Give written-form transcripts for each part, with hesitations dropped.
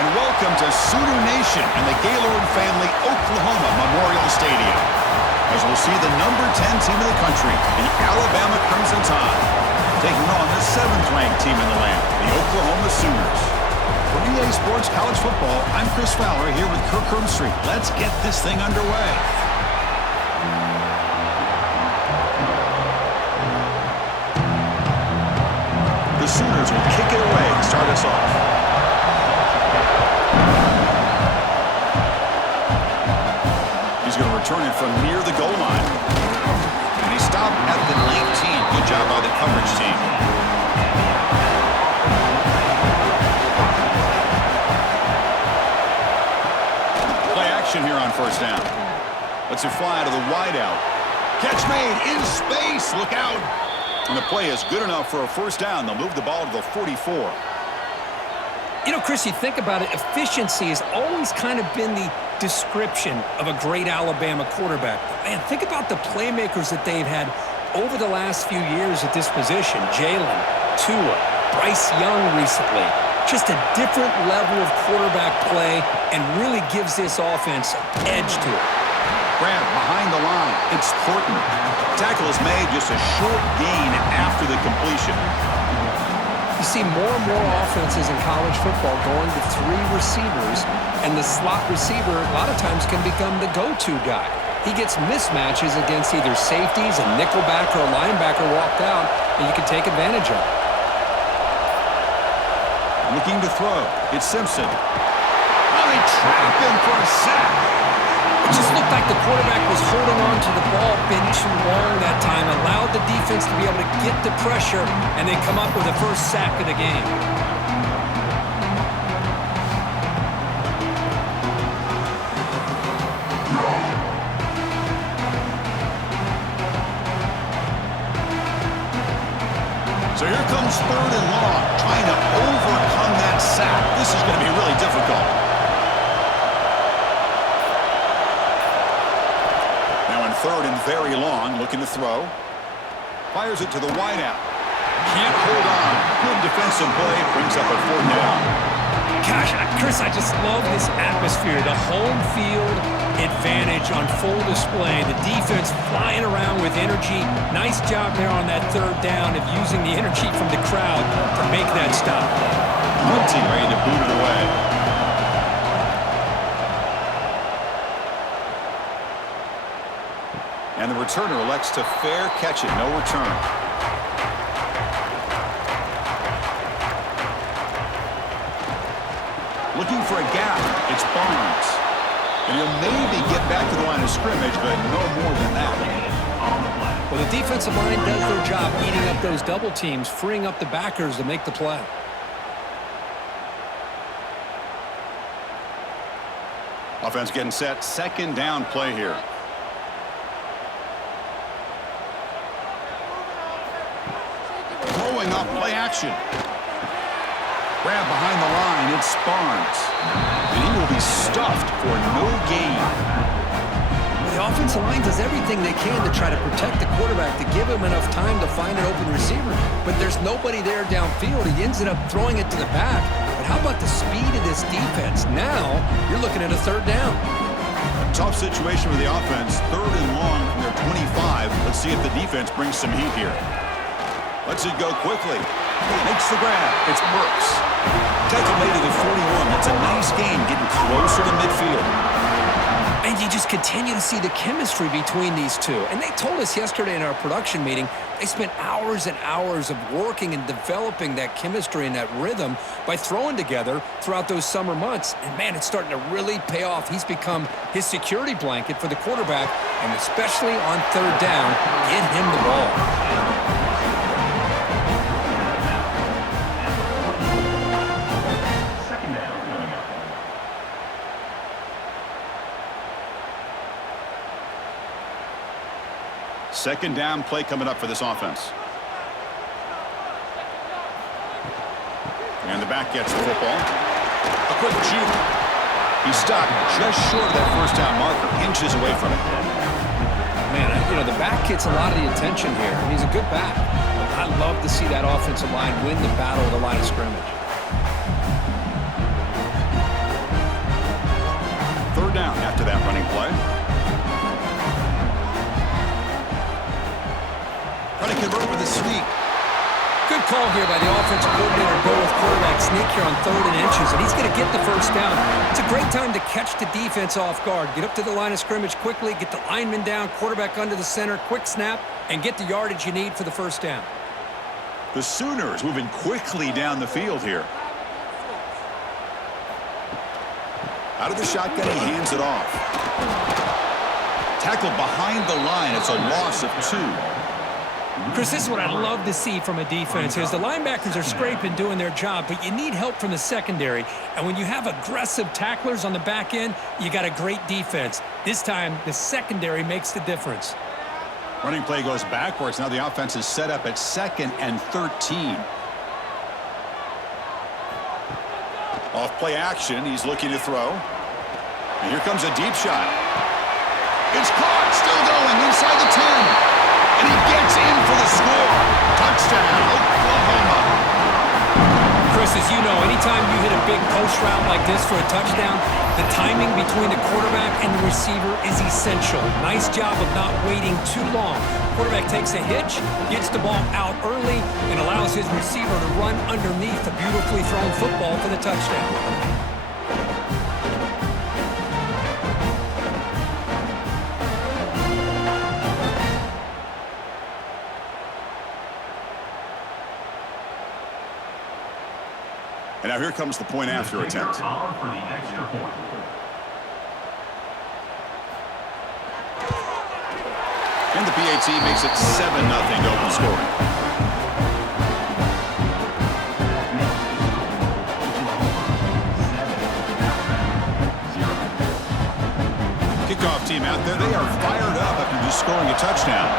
And welcome to Sooner Nation and the Gaylord family Oklahoma Memorial Stadium, as we'll see the number 10 team in the country, the Alabama Crimson Tide, taking on the 7th-ranked team in the land, the Oklahoma Sooners. For EA Sports College Football, I'm Chris Fowler here with Kirk Herbstreit. Let's get this thing underway. The Sooners will kick it away and start us off. He's going to return it from near the goal line. And he stopped at the 19. Good job by the coverage team. Play action here on first down. Lets it fly to the wideout. Catch made in space. Look out. And the play is good enough for a first down. They'll move the ball to the 44. You know, Chris, you think about it, efficiency has always kind of been the description of a great Alabama quarterback. But man, think about the playmakers that they've had over the last few years at this position. Jalen, Tua, Bryce Young recently. Just a different level of quarterback play and really gives this offense edge to it. Grab behind the line. It's Horton. Tackle is made, just a short gain after the completion. You see more and more offenses in college football going to 3 receivers, and the slot receiver a lot of times can become the go-to guy. He gets mismatches against either safeties, a nickelback, or a linebacker walked out, and you can take advantage of it. Looking to throw. It's Simpson. Oh, they trap him for a sack. It just looked like the quarterback was holding on to the ball a bit too long that time, allowed the defense to be able to get the pressure, and they come up with the first sack of the game. So here comes 3rd and long, trying to overcome that sack. This is going to be really difficult. Now in 3rd and very long, looking to throw. Fires it to the wideout. Can't hold on. Good defensive play. Brings up a 4th down. Gosh, Chris, I just love this atmosphere. The home field advantage on full display. The defense flying around with energy. Nice job there on that 3rd down of using the energy from the crowd to make that stop. Punting ready to boot it away. And the returner elects to fair catch it. No return. Looking for a gap. It's Barnes. And he'll maybe get back to the line of scrimmage, but no more than that. Well, the defensive line does their job eating up those double teams, freeing up the backers to make the play. Offense getting set. 2nd down play here. Throwing off play action. Grab behind the line. It's Barnes. And he will be stuffed for no gain. The offensive line does everything they can to try to protect the quarterback, to give him enough time to find an open receiver. But there's nobody there downfield. He ends up throwing it to the back. But how about the speed of this defense? Now you're looking at a 3rd down. A tough situation with the offense. 3rd and long from their 25. Let's see if the defense brings some heat here. Lets it go quickly. Makes the grab. It's Burks. Tackle made to the 41. That's a nice gain, getting closer to midfield. And you just continue to see the chemistry between these two. And they told us yesterday in our production meeting, they spent hours and hours of working and developing that chemistry and that rhythm by throwing together throughout those summer months. And, man, it's starting to really pay off. He's become his security blanket for the quarterback, and especially on 3rd down, get him the ball. Second down play coming up for this offense. And the back gets the football. A quick juke. He stopped just short of that first down marker, inches away from it. Man, you know, the back gets a lot of the attention here. He's a good back. I love to see that offensive line win the battle of the line of scrimmage. Running play. Trying to convert with a sneak. Good call here by the offensive coordinator to go with quarterback sneak here on 3rd and inches, and he's going to get the first down. It's a great time to catch the defense off guard. Get up to the line of scrimmage quickly, get the lineman down, quarterback under the center, quick snap, and get the yardage you need for the first down. The Sooners moving quickly down the field here. Out of the shotgun, he hands it off. Tackled behind the line. It's a loss of 2. Chris, this is what I love to see from a defense is the linebackers are scraping, doing their job, but you need help from the secondary. And when you have aggressive tacklers on the back end, you got a great defense. This time, the secondary makes the difference. Running play goes backwards. Now the offense is set up at 2nd and 13. Off play action. He's looking to throw. And here comes a deep shot. It's caught. Still going inside the 10. And he gets in for the score. Touchdown, Oklahoma. Chris, as you know, anytime you hit a big post route like this for a touchdown, the timing between the quarterback and the receiver is essential. Nice job of not waiting too long. Quarterback takes a hitch, gets the ball out early, and allows his receiver to run underneath the beautifully thrown football for the touchdown. And now here comes the point after attempt. And the PAT makes it 7-0 open scoring. Kickoff team out there. They are fired up after just scoring a touchdown.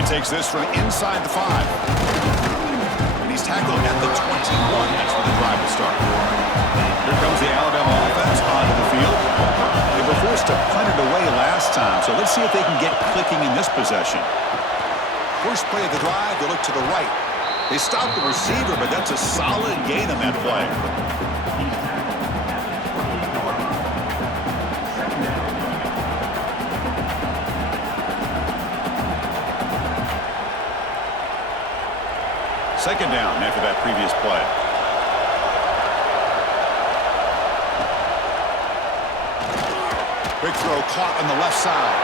He takes this from inside the 5. And he's tackled at the 21. That's where the drive will start. Here comes the Alabama offense onto the field. They were forced to punt it away last time, so let's see if they can get clicking in this possession. First play of the drive, they look to the right. They stop the receiver, but that's a solid gain on that play. Second down after that previous play. Quick throw caught on the left side.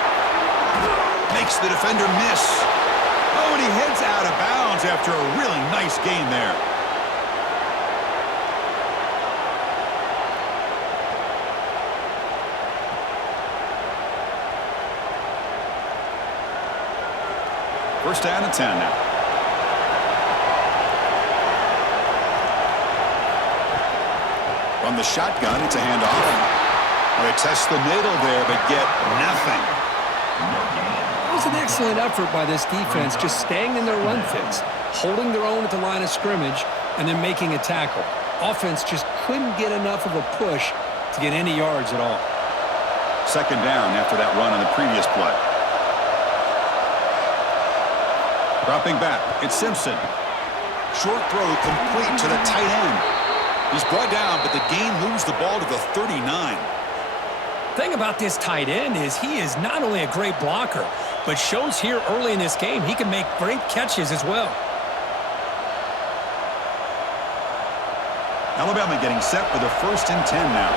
Makes the defender miss. Oh, and he heads out of bounds after a really nice gain there. First down and 10 now. From the shotgun, it's a handoff. They test the middle there, but get nothing. It was an excellent effort by this defense, just staying in their run fits, holding their own at the line of scrimmage, and then making a tackle. Offense just couldn't get enough of a push to get any yards at all. Second down after that run on the previous play. Dropping back, it's Simpson. Short throw complete to the tight end. He's brought down, but the gain moves the ball to the 39. Thing about this tight end is he is not only a great blocker, but shows here early in this game he can make great catches as well. Alabama getting set for the 1st and 10 now.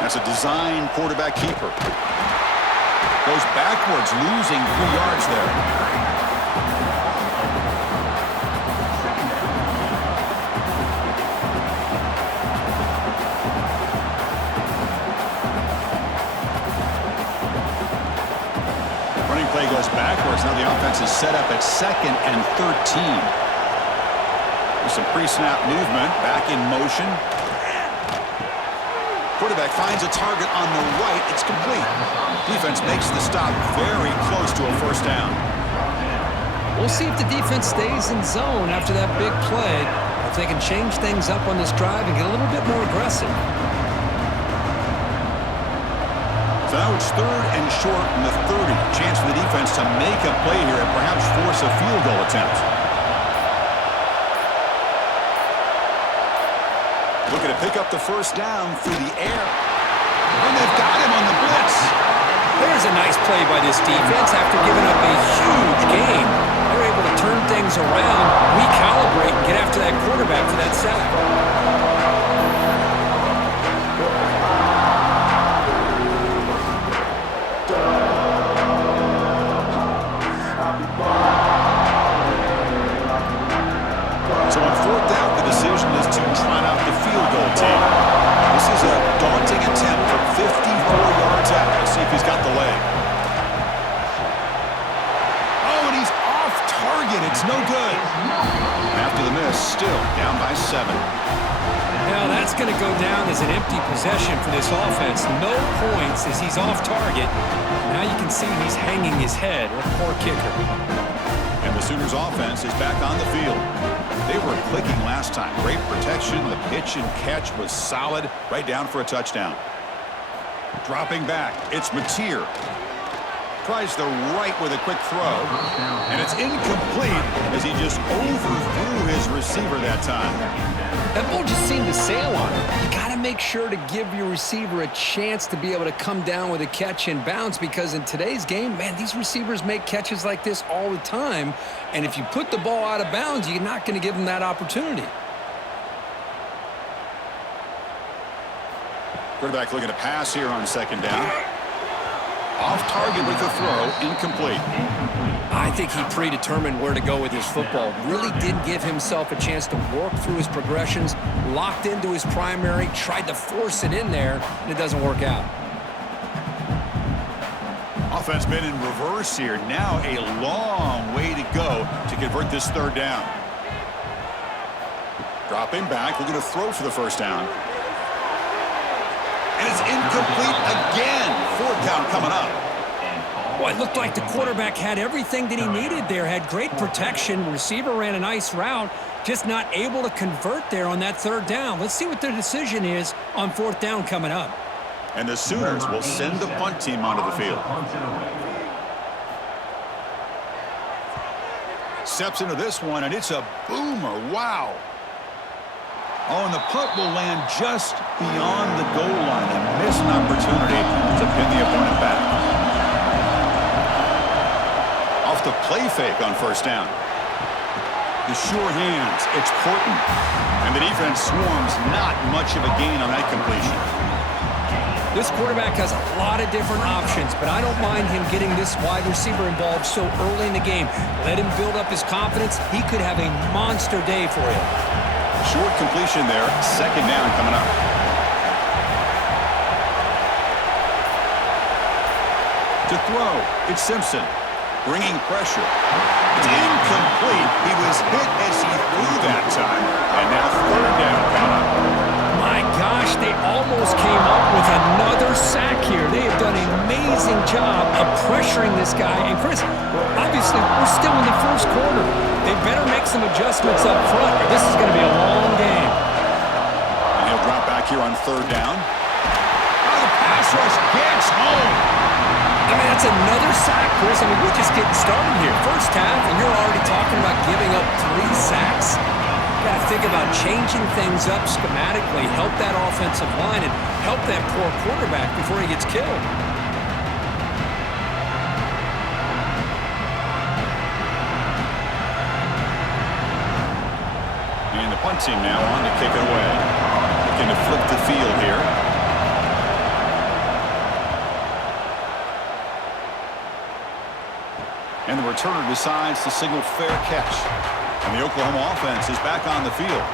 That's a design quarterback keeper. Goes backwards, losing 3 yards there. Play goes backwards. Now the offense is set up at 2nd and 13. There's some pre-snap movement. Back in motion. Quarterback finds a target on the right. It's complete. Defense makes the stop very close to a first down. We'll see if the defense stays in zone after that big play. If they can change things up on this drive and get a little bit more aggressive. So now it's 3rd and short in the 30. Chance for the defense to make a play here and perhaps force a field goal attempt. They'll pick up the first down through the air. And they've got him on the blitz. There's a nice play by this defense after giving up a huge gain. They're able to turn things around, recalibrate, and get after that quarterback for that sack. So on fourth down, the decision is to trot out the field goal team. This is a daunting attempt from 54 yards out. Let's see if he's got the leg. Oh, and he's off target. It's no good. After the miss, still down by 7. Now that's going to go down as an empty possession for this offense. No points as he's off target. Now you can see he's hanging his head. A poor kicker. And the Sooners offense is back on the field. They were clicking last time. Great protection. The pitch and catch was solid. Right down for a touchdown. Dropping back. It's Mateer. Tries the right with a quick throw. And it's incomplete as he just overthrew his receiver that time. That ball just seemed to sail on him. You got to make sure to give your receiver a chance to be able to come down with a catch and bounce, because in today's game, man, these receivers make catches like this all the time. And if you put the ball out of bounds, you're not going to give them that opportunity. Quarterback looking to pass here on second down. Off target with the throw, incomplete. I think he predetermined where to go with his football. Really didn't give himself a chance to work through his progressions, locked into his primary, tried to force it in there, and it doesn't work out. Offense been in reverse here. Now a long way to go to convert this third down. Dropping back, looking to throw for the first down. And it's incomplete again. Fourth down coming up. Well, it looked like the quarterback had everything that he needed there, had great protection. Receiver ran a nice route, just not able to convert there on that third down. Let's see what their decision is on fourth down coming up. And the Sooners will send the punt team onto the field. Steps into this one, and it's a boomer. Wow. Oh, and the punt will land just beyond the goal line. A missed opportunity to pin the opponent back. Off the play fake on first down. The sure hands, it's Porton. And the defense swarms, not much of a gain on that completion. This quarterback has a lot of different options, but I don't mind him getting this wide receiver involved so early in the game. Let him build up his confidence. He could have a monster day for you. Short completion there. Second down coming up. To throw, it's Simpson. Bringing pressure. It's incomplete. He was hit as he threw that time. And now third down coming up. My gosh, they almost came up with another sack here. They have done an amazing job of pressuring this guy. And Chris, obviously, we're still in the first quarter. They better make some adjustments up front, or this is going to be a long game. And he'll drop back here on third down. Oh, the pass rush gets home. I mean, that's another sack, Chris. I mean, we're just getting started here. First half, and you're already talking about giving up 3 sacks. Got to think about changing things up schematically, help that offensive line, and help that poor quarterback before he gets killed. And the punt team now on to kick it away. Looking to flip the field here. And the returner decides to signal fair catch. And the Oklahoma offense is back on the field.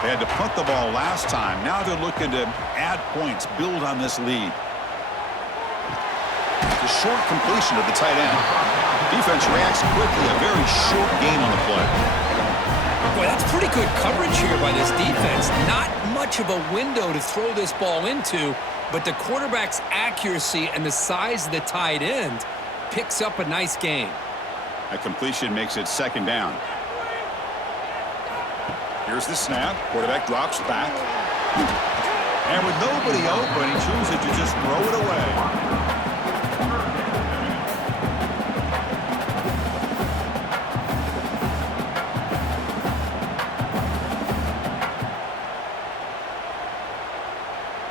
They had to punt the ball last time. Now they're looking to add points, build on this lead. The short completion of the tight end. Defense reacts quickly. A very short gain on the play. Boy, that's pretty good coverage here by this defense. Not much of a window to throw this ball into, but the quarterback's accuracy and the size of the tight end picks up a nice gain. A completion makes it second down. Here's the snap. Quarterback drops back. And with nobody open, he chooses to just throw it away.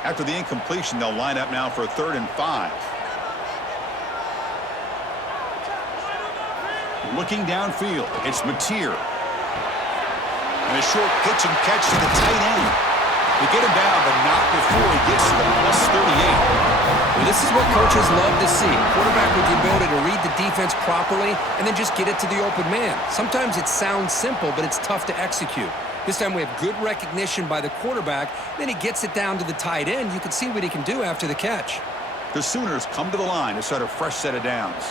After the incompletion, they'll line up now for a 3rd and 5. Looking downfield, it's Mateer. And a short pitch and catch to the tight end. They get him down, but not before he gets to the +38. Well, this is what coaches love to see. Quarterback with the ability to read the defense properly and then just get it to the open man. Sometimes it sounds simple, but it's tough to execute. This time we have good recognition by the quarterback. Then he gets it down to the tight end. You can see what he can do after the catch. The Sooners come to the line to start a fresh set of downs.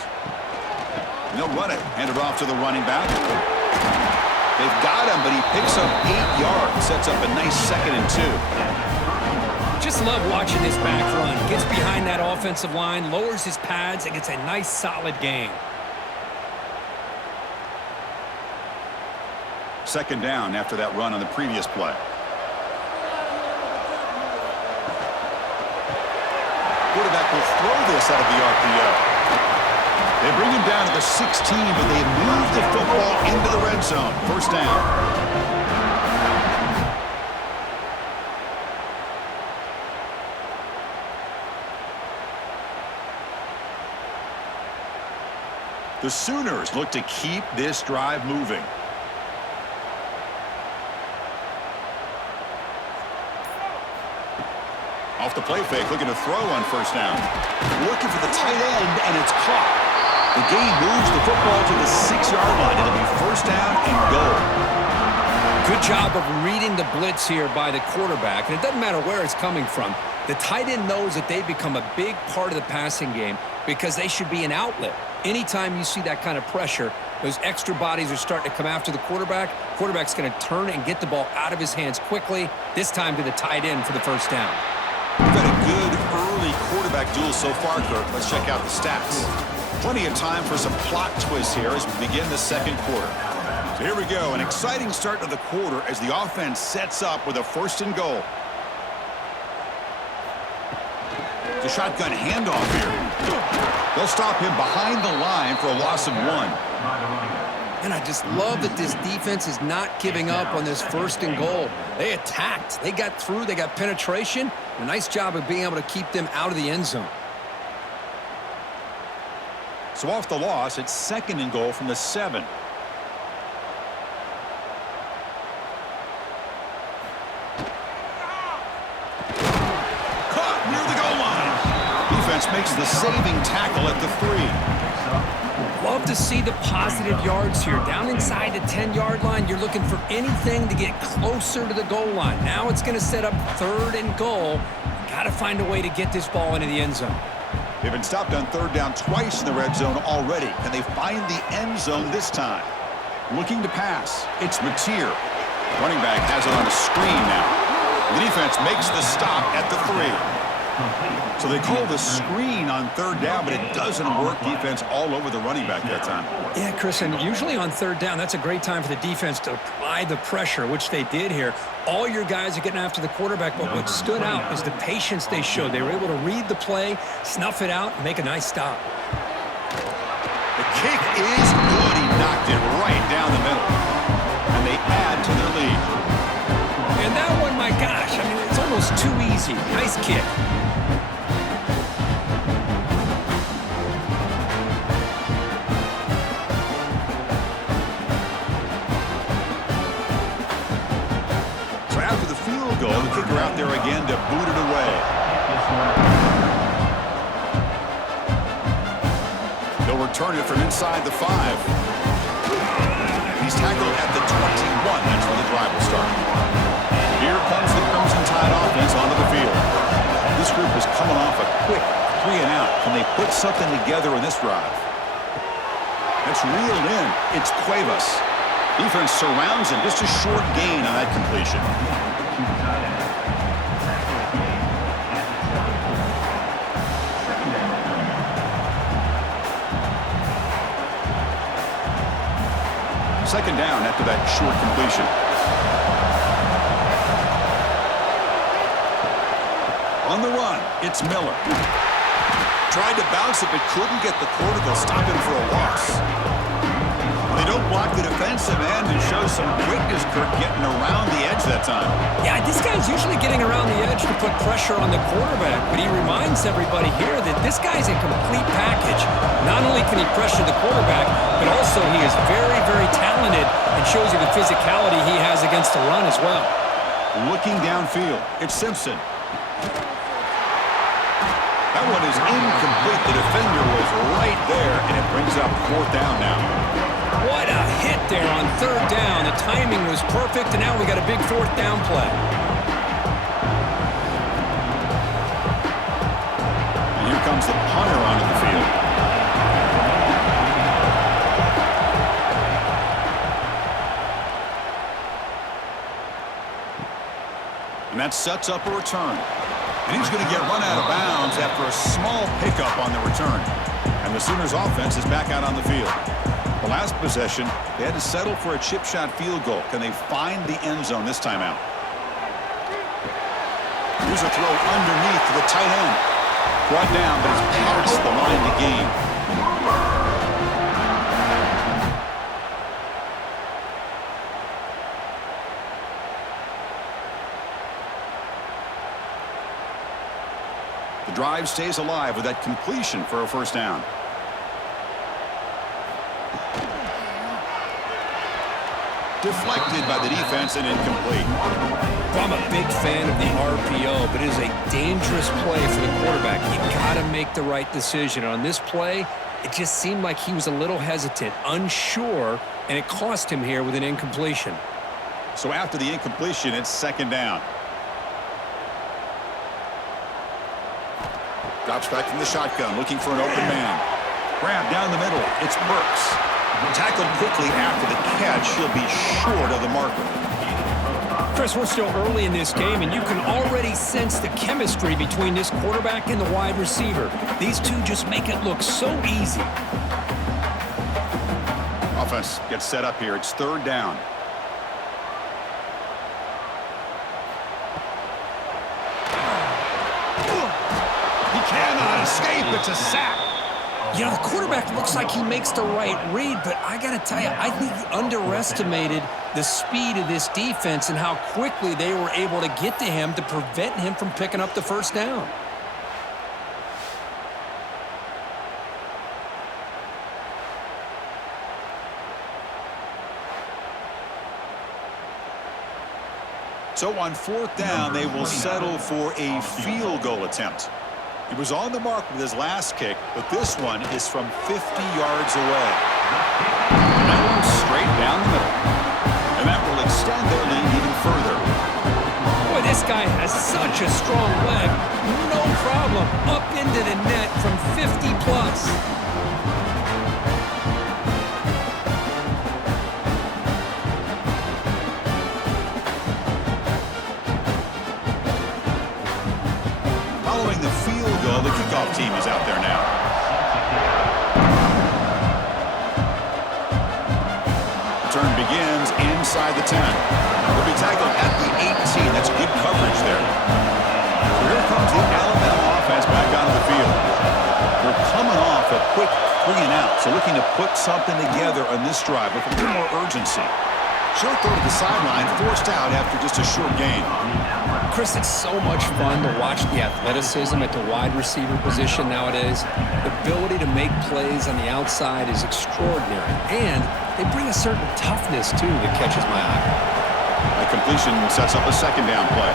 And they'll run it. Hand it off to the running back. They've got him, but he picks up 8 yards. Sets up a nice 2nd and 2. Just love watching this back run. Gets behind that offensive line, lowers his pads, and gets a nice solid gain. 2nd down after that run on the previous play. Quarterback will throw this out of the RPO. They bring him down to the 16, but they move the football into the red zone. 1st down. The Sooners look to keep this drive moving. Off the play fake, looking to throw on 1st down. Looking for the tight end, and it's caught. The gain moves the football to the 6-yard line. It'll be 1st down and goal. Good job of reading the blitz here by the quarterback, and it doesn't matter where it's coming from. The tight end knows that they've become a big part of the passing game because they should be an outlet. Anytime you see that kind of pressure, those extra bodies are starting to come after the quarterback. Quarterback's going to turn and get the ball out of his hands quickly, this time to the tight end for the 1st down. We've got a good early quarterback duel so far, Kirk. Let's check out the stats. Plenty of time for some plot twists here as we begin the 2nd quarter. So here we go, an exciting start to the quarter as the offense sets up with a 1st and goal. The shotgun handoff here. They'll stop him behind the line for a loss of 1. And I just love that this defense is not giving up on this 1st and goal. They attacked. They got through. They got penetration. A nice job of being able to keep them out of the end zone. So off the loss, it's 2nd and goal from the 7. Caught near the goal line. Defense makes the saving tackle at the 3. Love to see the positive yards here. Down inside the 10-yard line, you're looking for anything to get closer to the goal line. Now it's going to set up 3rd and goal. Got to find a way to get this ball into the end zone. They've been stopped on 3rd down twice in the red zone already. Can they find the end zone this time? Looking to pass. It's Mateer. Running back has it on a screen now. The defense makes the stop at the 3. So they call the screen on 3rd down, but it doesn't work. Defense all over the running back that time. Yeah, Chris, and usually on 3rd down, that's a great time for the defense to apply the pressure, which they did here. All your guys are getting after the quarterback, but what stood out is the patience they showed. They were able to read the play, snuff it out, and make a nice stop. The kick is good. He knocked it right down the middle. And they add to their lead. And that one, my gosh, I mean, it's almost too easy. Nice kick. Goal, the kicker out there again to boot it away. They'll return it from inside the 5. He's tackled at the 21. That's where the drive will start. Here comes the Crimson Tide offense onto the field. This group is coming off a quick 3 and out. Can they put something together in this drive? That's reeled in. It's Cuevas. Defense surrounds him. Just a short gain on that completion. Second down after that short completion. On the run, it's Miller. Tried to bounce it, but couldn't get the quarter. They'll stop him for a loss. They don't block the defensive end and show some quickness, Kirk, getting around the edge that time. Yeah, this guy's usually getting around the edge to put pressure on the quarterback, but he reminds everybody here that this guy's a complete package. Not only can he pressure the quarterback, but also he is very, very talented and shows you the physicality he has against the run as well. Looking downfield, it's Simpson. That one is incomplete. The defender was right there, and it brings up 4th down now. What a hit there on 3rd down. The timing was perfect, and now we got a big 4th down play. And here comes the punter onto the field. And that sets up a return. And he's going to get run out of bounds after a small pickup on the return. And the Sooners offense is back out on the field. The last possession, they had to settle for a chip shot field goal. Can they find the end zone this time out? Here's a throw underneath to the tight end. Brought down, but it's past the line to gain. The drive stays alive with that completion for a 1st down. Deflected by the defense and incomplete. I'm a big fan of the RPO, but it is a dangerous play for the quarterback. You got to make the right decision. On this play, it just seemed like he was a little hesitant, unsure, and it cost him here with an incompletion. So after the incompletion, it's 2nd down. Drops back from the shotgun, looking for an open man. Grab down the middle. It's Burks. Tackled quickly after the catch. He'll be short of the marker. Chris, we're still early in this game, and you can already sense the chemistry between this quarterback and the wide receiver. These two just make it look so easy. Offense gets set up here. It's 3rd down. He cannot escape. It's a sack. You know, the quarterback looks like he makes the right read, but I got to tell you, I think he underestimated the speed of this defense and how quickly they were able to get to him to prevent him from picking up the 1st down. So on 4th down, they will settle for a field goal attempt. He was on the mark with his last kick, but this one is from 50 yards away. That one straight down the middle. And that will extend their lead even further. Boy, this guy has such a strong leg. No problem. Up into the net from 50 plus. Following the field goal, the kickoff team is out there now. Return begins inside the 10. Will be tackled at the 18. That's good coverage there. So here comes the Alabama offense back onto the field. They're coming off a quick 3-and-out, so looking to put something together on this drive with a little more urgency. Short throw to the sideline, forced out after just a short gain. Chris, it's so much fun to watch the athleticism at the wide receiver position nowadays. The ability to make plays on the outside is extraordinary, and they bring a certain toughness, too, that catches my eye. A completion sets up a 2nd down play.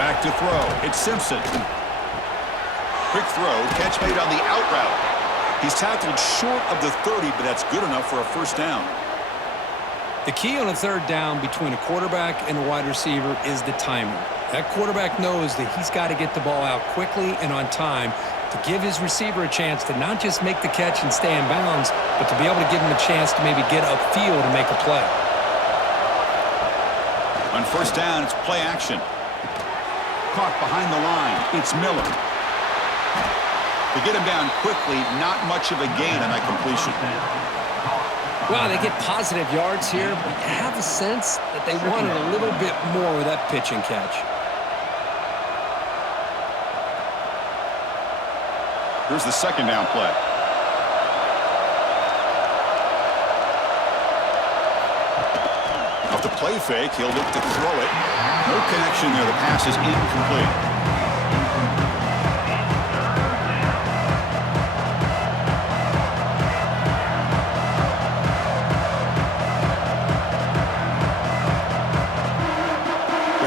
Back to throw. It's Simpson. Quick throw. Catch made on the out route. He's tackled short of the 30, but that's good enough for a 1st down. The key on a 3rd down between a quarterback and a wide receiver is the timing. That quarterback knows that he's got to get the ball out quickly and on time to give his receiver a chance to not just make the catch and stay in bounds, but to be able to give him a chance to maybe get upfield and make a play. On 1st down, it's play action. Caught behind the line. It's Miller. To get him down quickly, not much of a gain on that completion. Well, they get positive yards here, but you have a sense that they wanted a little bit more with that pitch and catch. Here's the 2nd down play. Off the play fake. He'll look to throw it. No connection there. The pass is incomplete.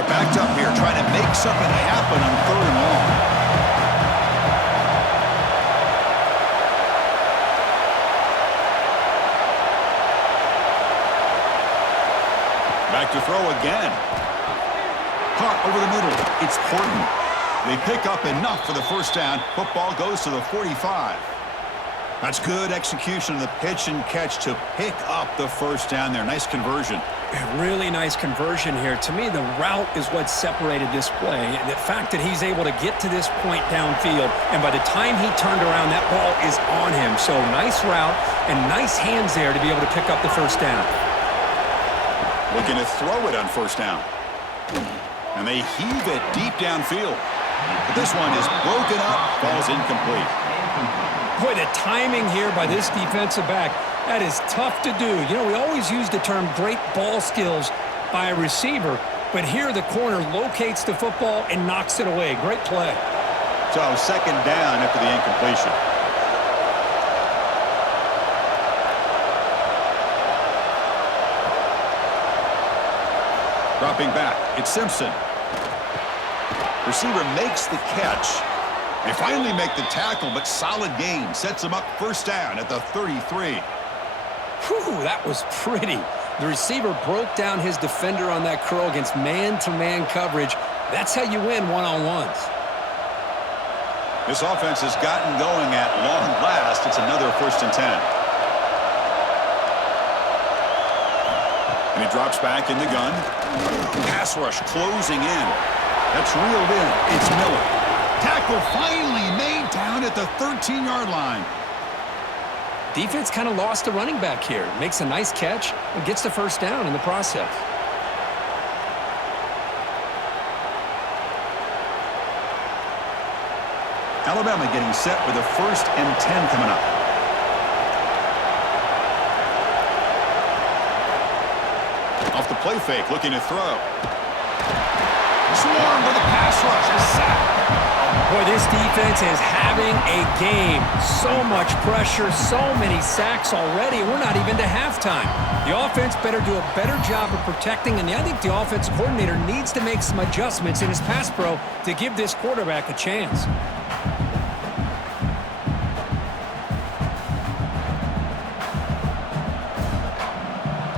Backed up here, trying to make something happen on 3rd and long. Back to throw again. Caught over the middle. It's Horton. They pick up enough for the first down. Football goes to the 45. That's good execution of the pitch and catch to pick up the first down there. Nice conversion. Really nice conversion here. To me, the route is what separated this play. The fact that he's able to get to this point downfield, and by the time he turned around, that ball is on him. So nice route and nice hands there to be able to pick up the first down. Looking to throw it on first down. And they heave it deep downfield. But this one is broken up, falls incomplete. Boy, the timing here by this defensive back, that is tough to do. You know, we always use the term great ball skills by a receiver, but here the corner locates the football and knocks it away. Great play. So second down after the incompletion. Dropping back, it's Simpson. Receiver makes the catch. They finally make the tackle, but solid gain sets them up first down at the 33. Whew, that was pretty. The receiver broke down his defender on that curl against man-to-man coverage. That's how you win one-on-ones. This offense has gotten going at long last. It's another 1st and 10. And he drops back in the gun. Pass rush closing in. That's reeled in. It's Miller. Tackle finally made down at the 13-yard line. Defense kind of lost the running back here. Makes a nice catch and gets the first down in the process. Alabama getting set with a 1st and 10 coming up. Off the play fake, looking to throw. Swarmed with a pass rush. A sack. Boy, this defense is having a game. So much pressure, so many sacks already. We're not even to halftime. The offense better do a better job of protecting, and I think the offensive coordinator needs to make some adjustments in his pass pro to give this quarterback a chance.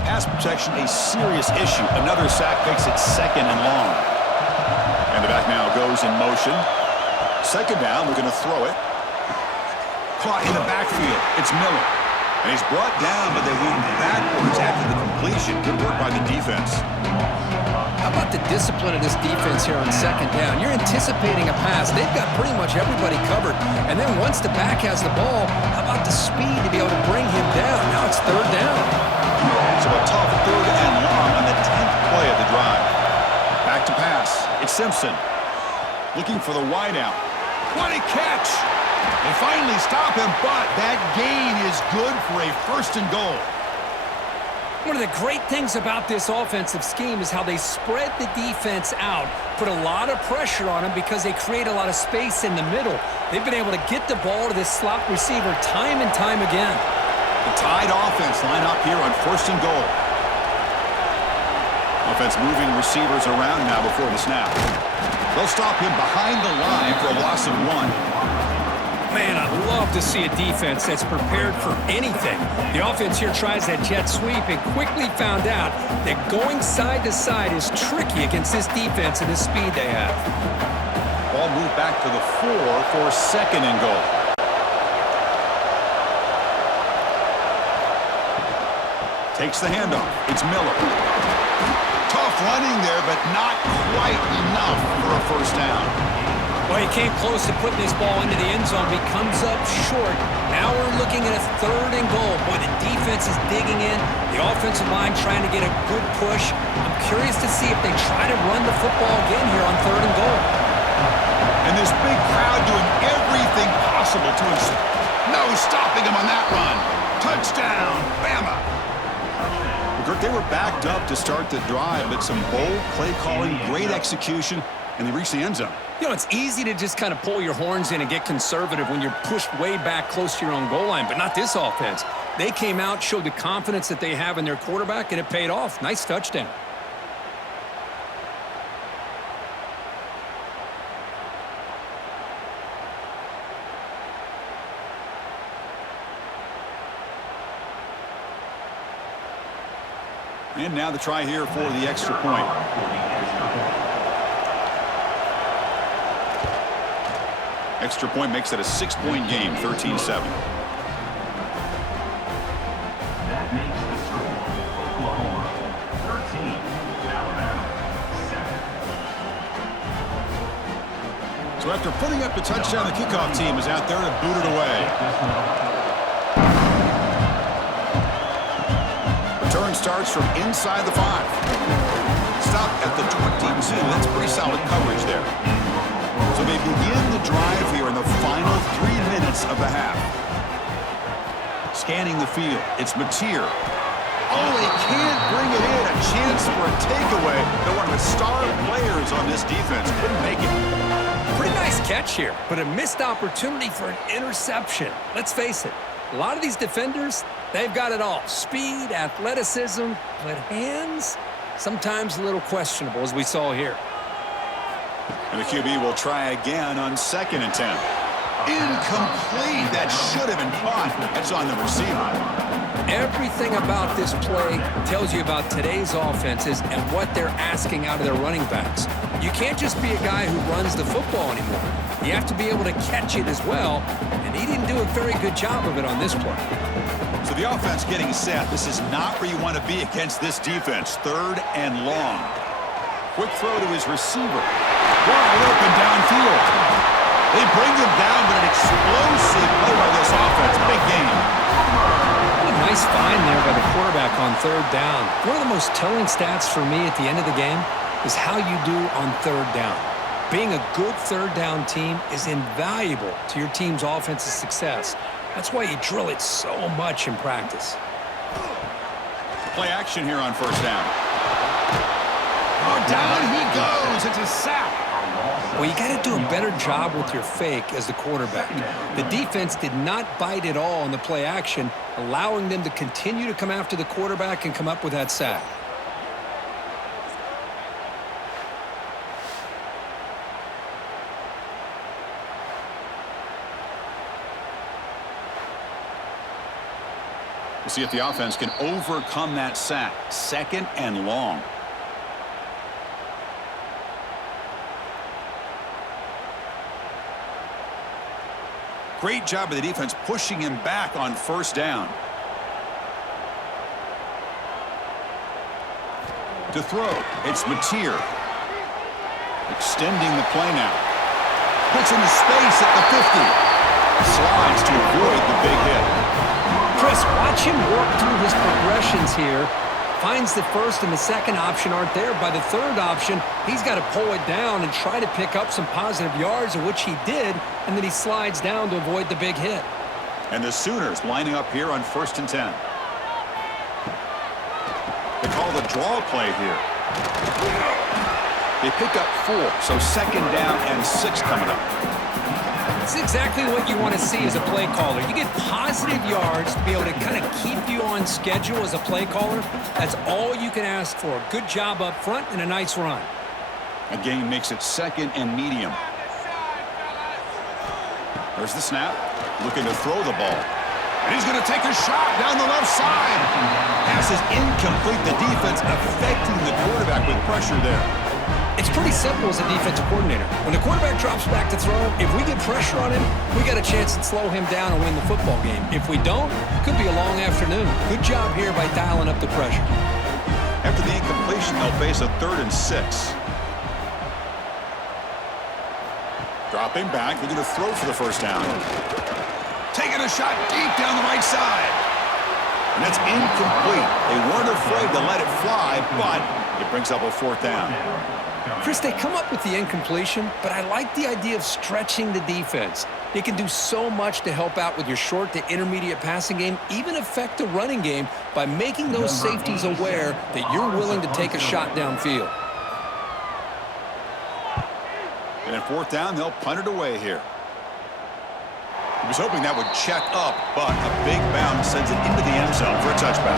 Pass protection, a serious issue. Another sack makes it 2nd and long. And the back now goes in motion. Second down, we're going to throw it. Caught in the backfield. It's Miller. And he's brought down, but they went backwards after the completion. Good work by the defense. How about the discipline of this defense here on second down? You're anticipating a pass. They've got pretty much everybody covered. And then once the back has the ball, how about the speed to be able to bring him down? Now it's 3rd down. So a tough 3rd and long on the 10th play of the drive. Back to pass. It's Simpson. Looking for the wideout. What a catch! They finally stop him, but that gain is good for a 1st and goal. One of the great things about this offensive scheme is how they spread the defense out, put a lot of pressure on them because they create a lot of space in the middle. They've been able to get the ball to this slot receiver time and time again. The tied offense line up here on 1st and goal. Offense moving receivers around now before the snap. They'll stop him behind the line for a loss of 1. Man, I love to see a defense that's prepared for anything. The offense here tries that jet sweep and quickly found out that going side to side is tricky against this defense and the speed they have. Ball moved back to the 4 for 2nd and goal. Takes the handoff. It's Miller. Tough running there, but not quite enough for a 1st down. Well, he came close to putting this ball into the end zone. He comes up short. Now we're looking at a 3rd and goal. Boy, the defense is digging in. The offensive line trying to get a good push. I'm curious to see if they try to run the football again here on 3rd and goal. And this big crowd doing everything possible to no stopping him on that run. Touchdown, Bama. Kirk, they were backed up to start the drive, but some bold play calling, great execution, and they reached the end zone. You know, it's easy to just kind of pull your horns in and get conservative when you're pushed way back close to your own goal line, but not this offense. They came out, showed the confidence that they have in their quarterback, and it paid off. Nice touchdown. And now the try here for the extra point. Extra point makes it a 6-point game, 13-7. That makes the score Oklahoma 13, Alabama 7. So after putting up the touchdown, the kickoff team is out there to boot it away. Return starts from inside the 5. Stop at the 22. That's pretty solid coverage there. So they begin the drive here in the final 3 minutes of the half. Scanning the field, it's Mateer. Oh, they can't bring it in. A chance for a takeaway. They're one of the star players on this defense. Couldn't make it. Pretty nice catch here, but a missed opportunity for an interception. Let's face it, a lot of these defenders, they've got it all. Speed, athleticism, but hands, sometimes a little questionable, as we saw here. And the QB will try again on 2nd and 10. Incomplete. That should have been caught. That's on the receiver. Everything about this play tells you about today's offenses and what they're asking out of their running backs. You can't just be a guy who runs the football anymore. You have to be able to catch it as well, and he didn't do a very good job of it on this play. So the offense getting set. This is not where you want to be against this defense. 3rd and long. Quick throw to his receiver. Wide open downfield. They bring him down, but an explosive play by this offense. Big game. What a nice find there by the quarterback on 3rd down. One of the most telling stats for me at the end of the game is how you do on 3rd down. Being a good 3rd down team is invaluable to your team's offensive success. That's why you drill it so much in practice. Play action here on 1st down. Oh, down he goes. It's a sack. Well, you got to do a better job with your fake as the quarterback. The defense did not bite at all on the play action, allowing them to continue to come after the quarterback and come up with that sack. We'll see if the offense can overcome that sack. 2nd and long. Great job of the defense pushing him back on 1st down. To throw, it's Mateer. Extending the play now. Puts into space at the 50. Slides to avoid the big hit. Chris, watch him work through his progressions here. Finds the 1st and the 2nd option aren't there. By the 3rd option, he's got to pull it down and try to pick up some positive yards, of which he did, and then he slides down to avoid the big hit. And the Sooners lining up here on 1st and 10. They call the draw play here. They pick up 4, so 2nd down and 6 coming up. It's exactly what you want to see as a play caller. You get positive yards to be able to kind of keep you on schedule as a play caller. That's all you can ask for. Good job up front and a nice run. A gain makes it 2nd and medium. There's the snap. Looking to throw the ball. And he's going to take a shot down the left side. Pass is incomplete. The defense affecting the quarterback with pressure there. It's pretty simple as a defensive coordinator. When the quarterback drops back to throw, if we get pressure on him, we got a chance to slow him down and win the football game. If we don't, it could be a long afternoon. Good job here by dialing up the pressure. After the incompletion, they'll face a 3rd and 6. Dropping back, they're going to throw for the 1st down. Taking a shot deep down the right side. And it's incomplete. They weren't afraid to let it fly, but it brings up a 4th down. Chris, they come up with the incompletion, but I like the idea of stretching the defense. It can do so much to help out with your short to intermediate passing game, even affect the running game by making those safeties aware that you're willing to take a shot downfield. And at 4th down, they'll punt it away here. He was hoping that would check up, but a big bounce sends it into the end zone for a touchback.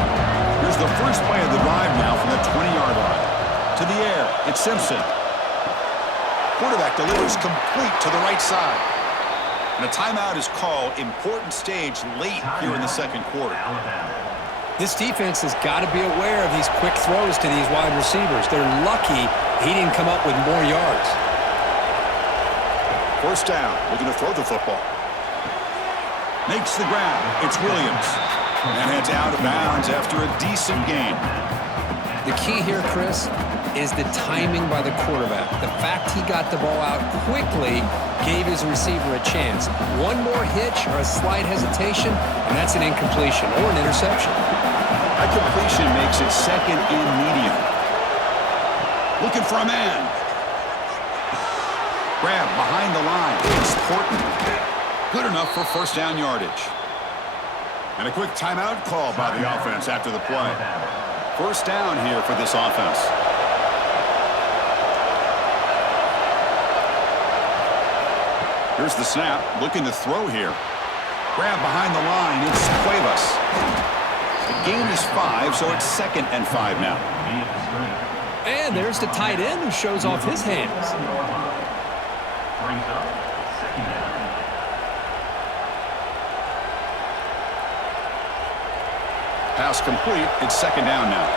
Here's the first play of the drive now from the 20-yard line. To the air, it's Simpson. Quarterback delivers complete to the right side. And a timeout is called. Important stage late here in the second quarter. This defense has got to be aware of these quick throws to these wide receivers. They're lucky he didn't come up with more yards. 1st down, looking to throw the football. Makes the grab. It's Williams. And heads out of bounds after a decent gain. The key here, Chris, is the timing by the quarterback. The fact he got the ball out quickly gave his receiver a chance. One more hitch or a slight hesitation, and that's an incompletion or an interception. That completion makes it 2nd and medium. Looking for a man. Grab behind the line. It's Portman. Good enough for 1st down yardage. And a quick timeout call by the offense after the play. 1st down here for this offense. Here's the snap. Looking to throw here. Grab behind the line. It's Cuevas. The gain is 5, so it's 2nd and 5 now. And there's the tight end who shows off his hands. Brings up 2nd down. Pass complete. It's 2nd down now.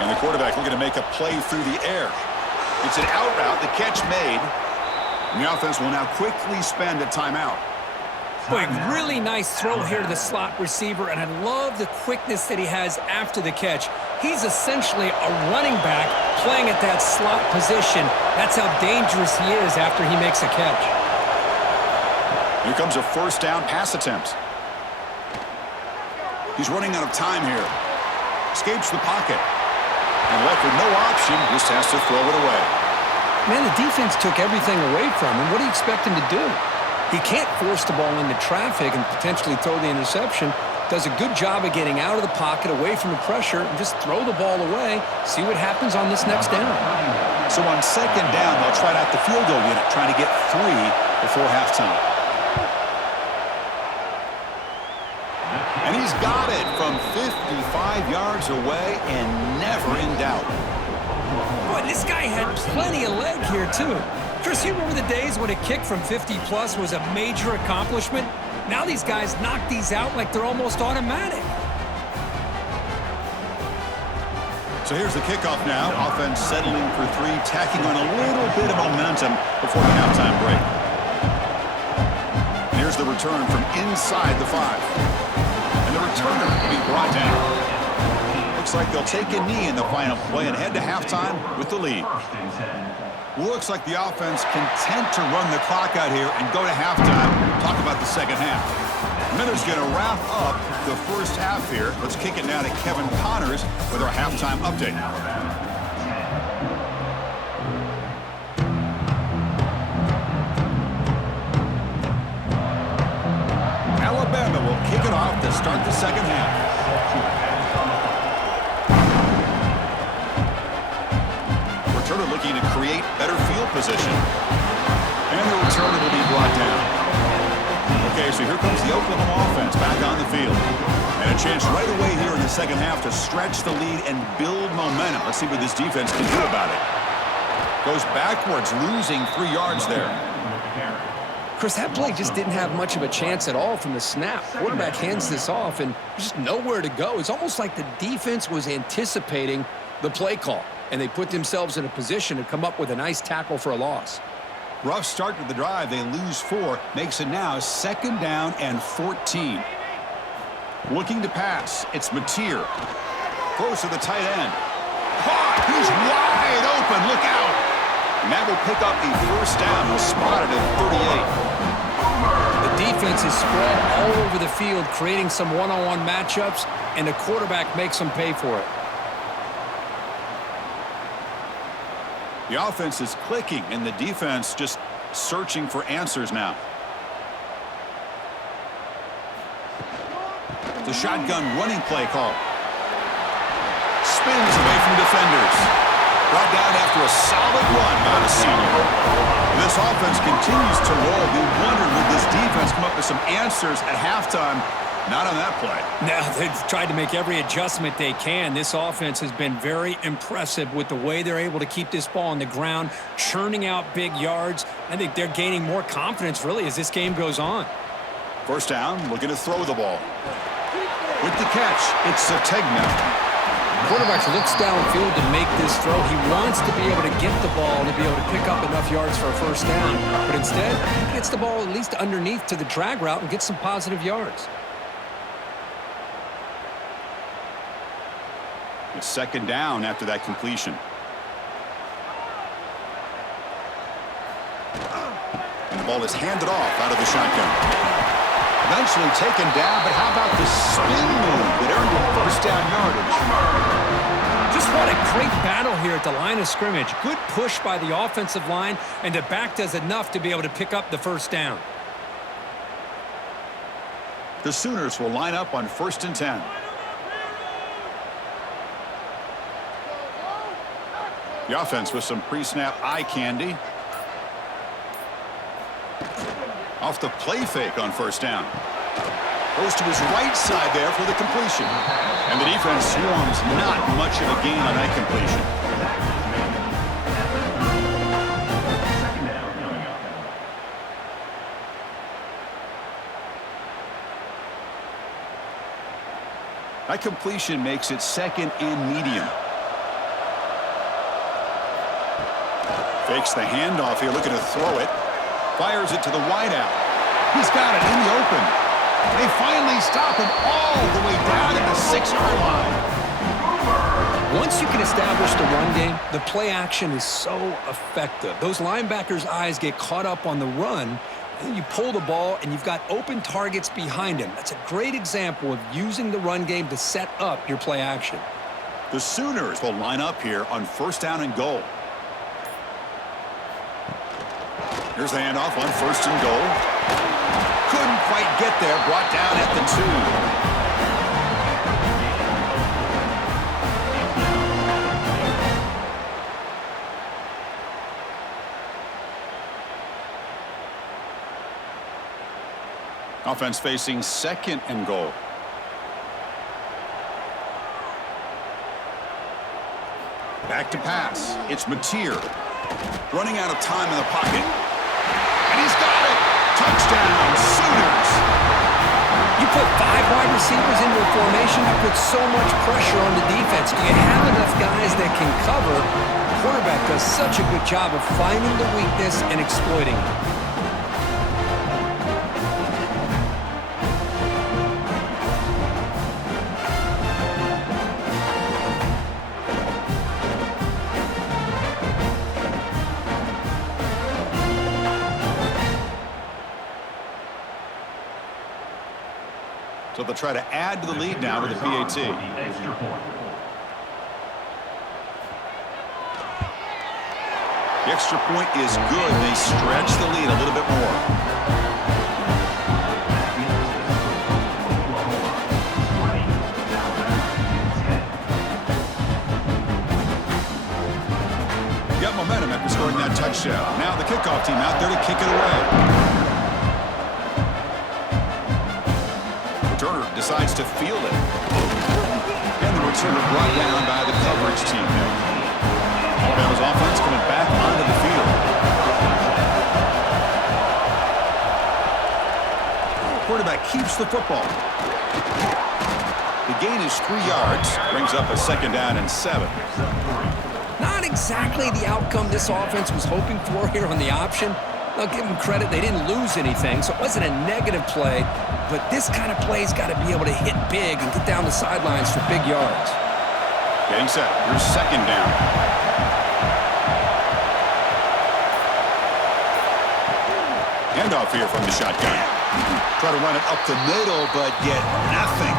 And the quarterback looking to make a play through the air. It's an out route. The catch made. And the offense will now quickly spend a timeout. Boy, really nice throw here to the slot receiver, and I love the quickness that he has after the catch. He's essentially a running back playing at that slot position. That's how dangerous he is after he makes a catch. Here comes a 1st down pass attempt. He's running out of time here. Escapes the pocket. And left with no option, just has to throw it away. Man, the defense took everything away from him. What do you expect him to do? He can't force the ball into traffic and potentially throw the interception. Does a good job of getting out of the pocket, away from the pressure, and just throw the ball away. See what happens on this next down. So on 2nd down, they'll try out the field goal unit, trying to get 3 before halftime. And he's got it from 55 yards away and never in doubt. Boy, this guy had plenty of leg here, too. Chris, you remember the days when a kick from 50-plus was a major accomplishment? Now these guys knock these out like they're almost automatic. So here's the kickoff now. Offense settling for 3, tacking on a little bit of momentum before the halftime break. And here's the return from inside the 5. And the returner will be brought down. Looks like they'll take a knee in the final play and head to halftime with the lead. Looks like the offense content to run the clock out here and go to halftime. Talk about the second half. Miller's going to wrap up the first half here. Let's kick it now to Kevin Connors with our halftime update. Alabama will kick it off to start the second half. Returner looking to create better field position. And the returner will be brought down. Okay, so here comes the Oklahoma offense back on the field. And a chance right away here in the second half to stretch the lead and build momentum. Let's see what this defense can do about it. Goes backwards, losing 3 yards there. Chris, that play just didn't have much of a chance at all from the snap. Quarterback hands this off, and there's just nowhere to go. It's almost like the defense was anticipating the play call, and they put themselves in a position to come up with a nice tackle for a loss. Rough start to the drive. They lose 4. Makes it now 2nd down and 14. Looking to pass. It's Mateer. Close to the tight end. Caught. He's wide open. Look out. And that will pick up the first down. Spotted at 38. The defense is spread all over the field, creating some one-on-one matchups, and the quarterback makes them pay for it. The offense is clicking, and the defense just searching for answers now. The shotgun running play call. Spins away from defenders. Brought down after a solid run by the senior. This offense continues to roll. We wonder, would this defense come up with some answers at halftime? Not on that play. Now, they've tried to make every adjustment they can. This offense has been very impressive with the way they're able to keep this ball on the ground, churning out big yards. I think they're gaining more confidence, really, as this game goes on. First down, looking to throw the ball. With the catch, it's Sategna. Quarterback looks downfield to make this throw. He wants to be able to get the ball to be able to pick up enough yards for a first down. But instead, he gets the ball at least underneath to the drag route and gets some positive yards. It's second down after that completion. And the ball is handed off out of the shotgun. Eventually taken down, but how about the spin move that earned him first down yardage? Just what a great battle here at the line of scrimmage. Good push by the offensive line, and the back does enough to be able to pick up the first down. The Sooners will line up on 1st and 10. The offense with some pre-snap eye candy. Off the play fake on first down. Goes to his right side there for the completion. And the defense swarms not much of a gain on that completion. That completion makes it second and medium. Fakes the handoff here, looking to throw it. Fires it to the wideout. He's got it in the open. They finally stop him all the way down at the 6-yard line. Once you can establish the run game, the play action is so effective. Those linebackers' eyes get caught up on the run, and you pull the ball, and you've got open targets behind him. That's a great example of using the run game to set up your play action. The Sooners will line up here on 1st down and goal. Here's the handoff on 1st and goal. Couldn't quite get there. Brought down at the 2. Offense facing 2nd and goal. Back to pass. It's Mateer. Running out of time in the pocket. And he's got it! Touchdown, Sooners! You put 5 wide receivers into a formation, you put so much pressure on the defense. Do you have enough guys that can cover? The quarterback does such a good job of finding the weakness and exploiting it. So they'll try to add to the lead now with the PAT. The extra point is good. They stretch the lead a little bit more. Got momentum after scoring that touchdown. Now the kickoff team out there to kick it away. Returner decides to field it. And the returner brought down by the coverage team there. Alabama's offense coming back onto the field. Quarterback keeps the football. The gain is 3 yards. Brings up a 2nd down and 7. Not exactly the outcome this offense was hoping for here on the option. I'll give them credit. They didn't lose anything, so it wasn't a negative play. But this kind of play's got to be able to hit big and get down the sidelines for big yards. Getting set. Here's 2nd down. Handoff here from the shotgun. Try to run it up the middle, but get nothing.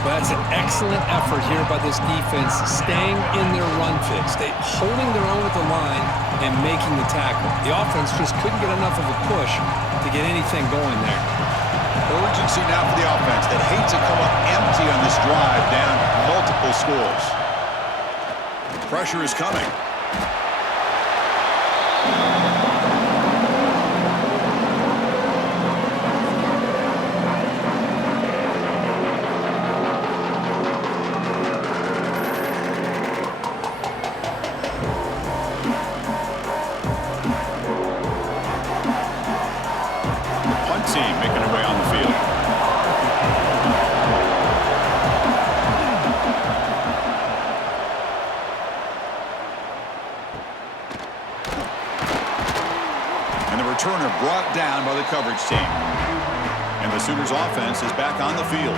Well, that's an excellent effort here by this defense, staying in their run fix. They holding their own at the line and making the tackle. The offense just couldn't get enough of a push to get anything going there. Urgency now for the offense that hate to come up empty on this drive, down multiple scores. Pressure is coming. Returner brought down by the coverage team. And the Sooners offense is back on the field.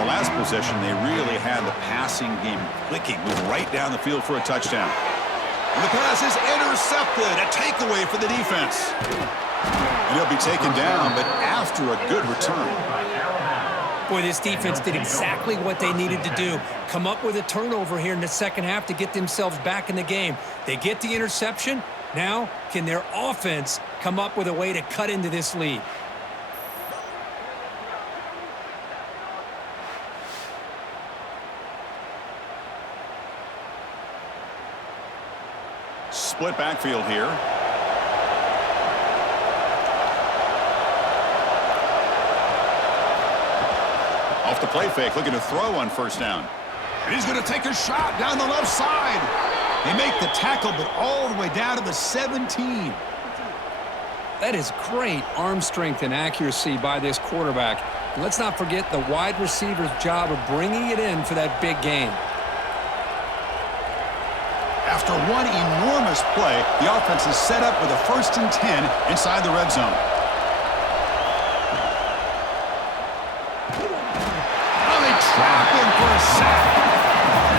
The last possession, they really had the passing game clicking, moved right down the field for a touchdown. And the pass is intercepted, a takeaway for the defense. And he'll be taken down, but after a good return. Boy, this defense did exactly what they needed to do. Come up with a turnover here in the second half to get themselves back in the game. They get the interception. Now, can their offense come up with a way to cut into this lead? Split backfield here. Off the play fake, looking to throw on first down. And he's going to take a shot down the left side. They make the tackle, but all the way down to the 17. That is great arm strength and accuracy by this quarterback. And let's not forget the wide receiver's job of bringing it in for that big gain. After one enormous play, the offense is set up with a 1st and 10 inside the red zone. Oh, they trap him for a sack.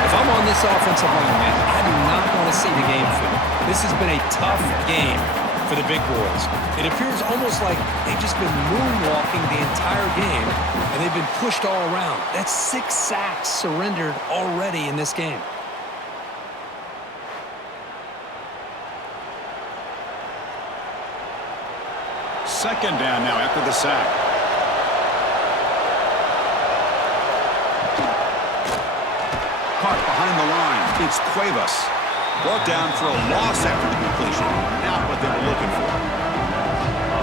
If I'm on this offensive line, man, I do not want to see the game film. This has been a tough game for the big boys. It appears almost like they've just been moonwalking the entire game, and they've been pushed all around. That's 6 sacks surrendered already in this game. Second down now after the sack. Caught behind the line. It's Cuevas. Brought down for a loss after the completion. Not what they were looking for.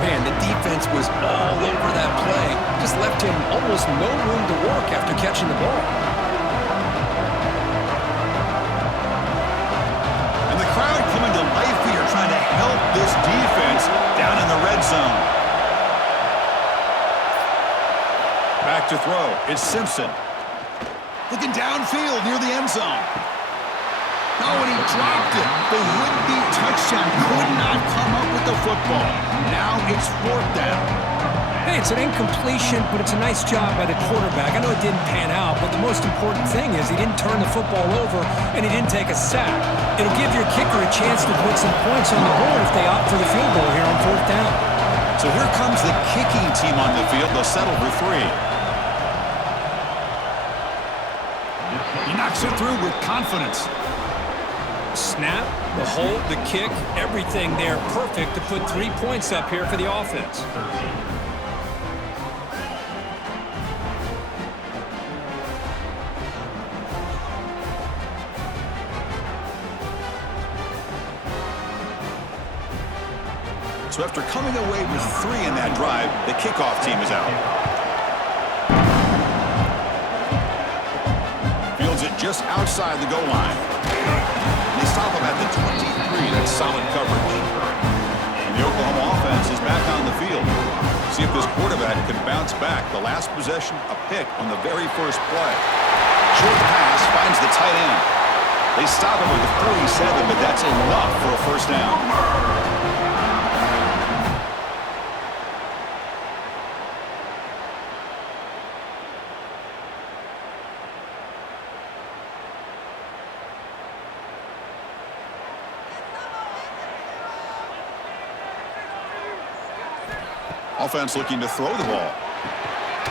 Man, the defense was all over that play. Just left him almost no room to work after catching the ball. And the crowd coming to life here, trying to help this defense down in the red zone. Back to throw. It's Simpson. Looking downfield near the end zone. Oh, and he dropped it. The would-be touchdown could not come up with the football. Now it's 4th down. Hey, it's an incompletion, but it's a nice job by the quarterback. I know it didn't pan out, but the most important thing is he didn't turn the football over and he didn't take a sack. It'll give your kicker a chance to put some points on the board if they opt for the field goal here on 4th down. So here comes the kicking team on the field. They'll settle for 3. He knocks it through with confidence. Snap, the hold, the kick, everything there perfect to put 3 points up here for the offense. So after coming away with 3 in that drive, the kickoff team is out. Fields it just outside the goal line. They stop him at the 23. That's solid coverage. And the Oklahoma offense is back on the field. See if this quarterback can bounce back. The last possession, a pick on the very first play. Short pass finds the tight end. They stop him with the 47, but that's enough for a 1st down. Offense looking to throw the ball.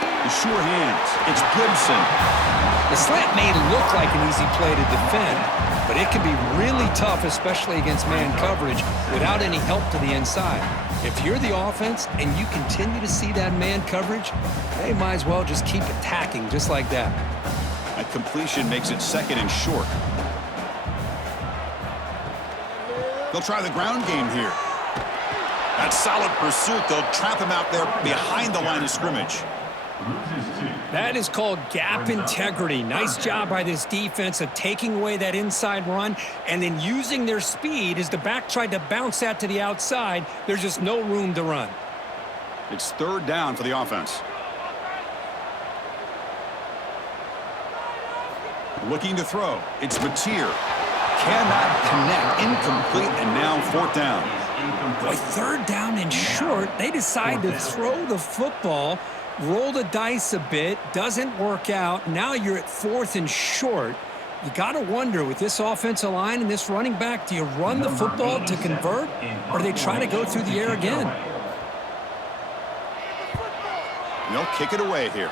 The sure hands. It's Gibson. The slant may look like an easy play to defend, but it can be really tough, especially against man coverage, without any help to the inside. If you're the offense and you continue to see that man coverage, they might as well just keep attacking just like that. A completion makes it second and short. They'll try the ground game here. That solid pursuit. They'll trap him out there behind the line of scrimmage. That is called gap integrity. Nice job by this defense of taking away that inside run and then using their speed as the back tried to bounce that to the outside. There's just no room to run. It's third down for the offense. Looking to throw. It's Mateer. Cannot connect. Incomplete, and now fourth down. Boy, third down and short. They decide to throw the football, roll the dice a bit, doesn't work out. Now you're at fourth and short. You got to wonder, with this offensive line and this running back, do you run the football to convert, or do they try to go through the air again? They'll kick it away here.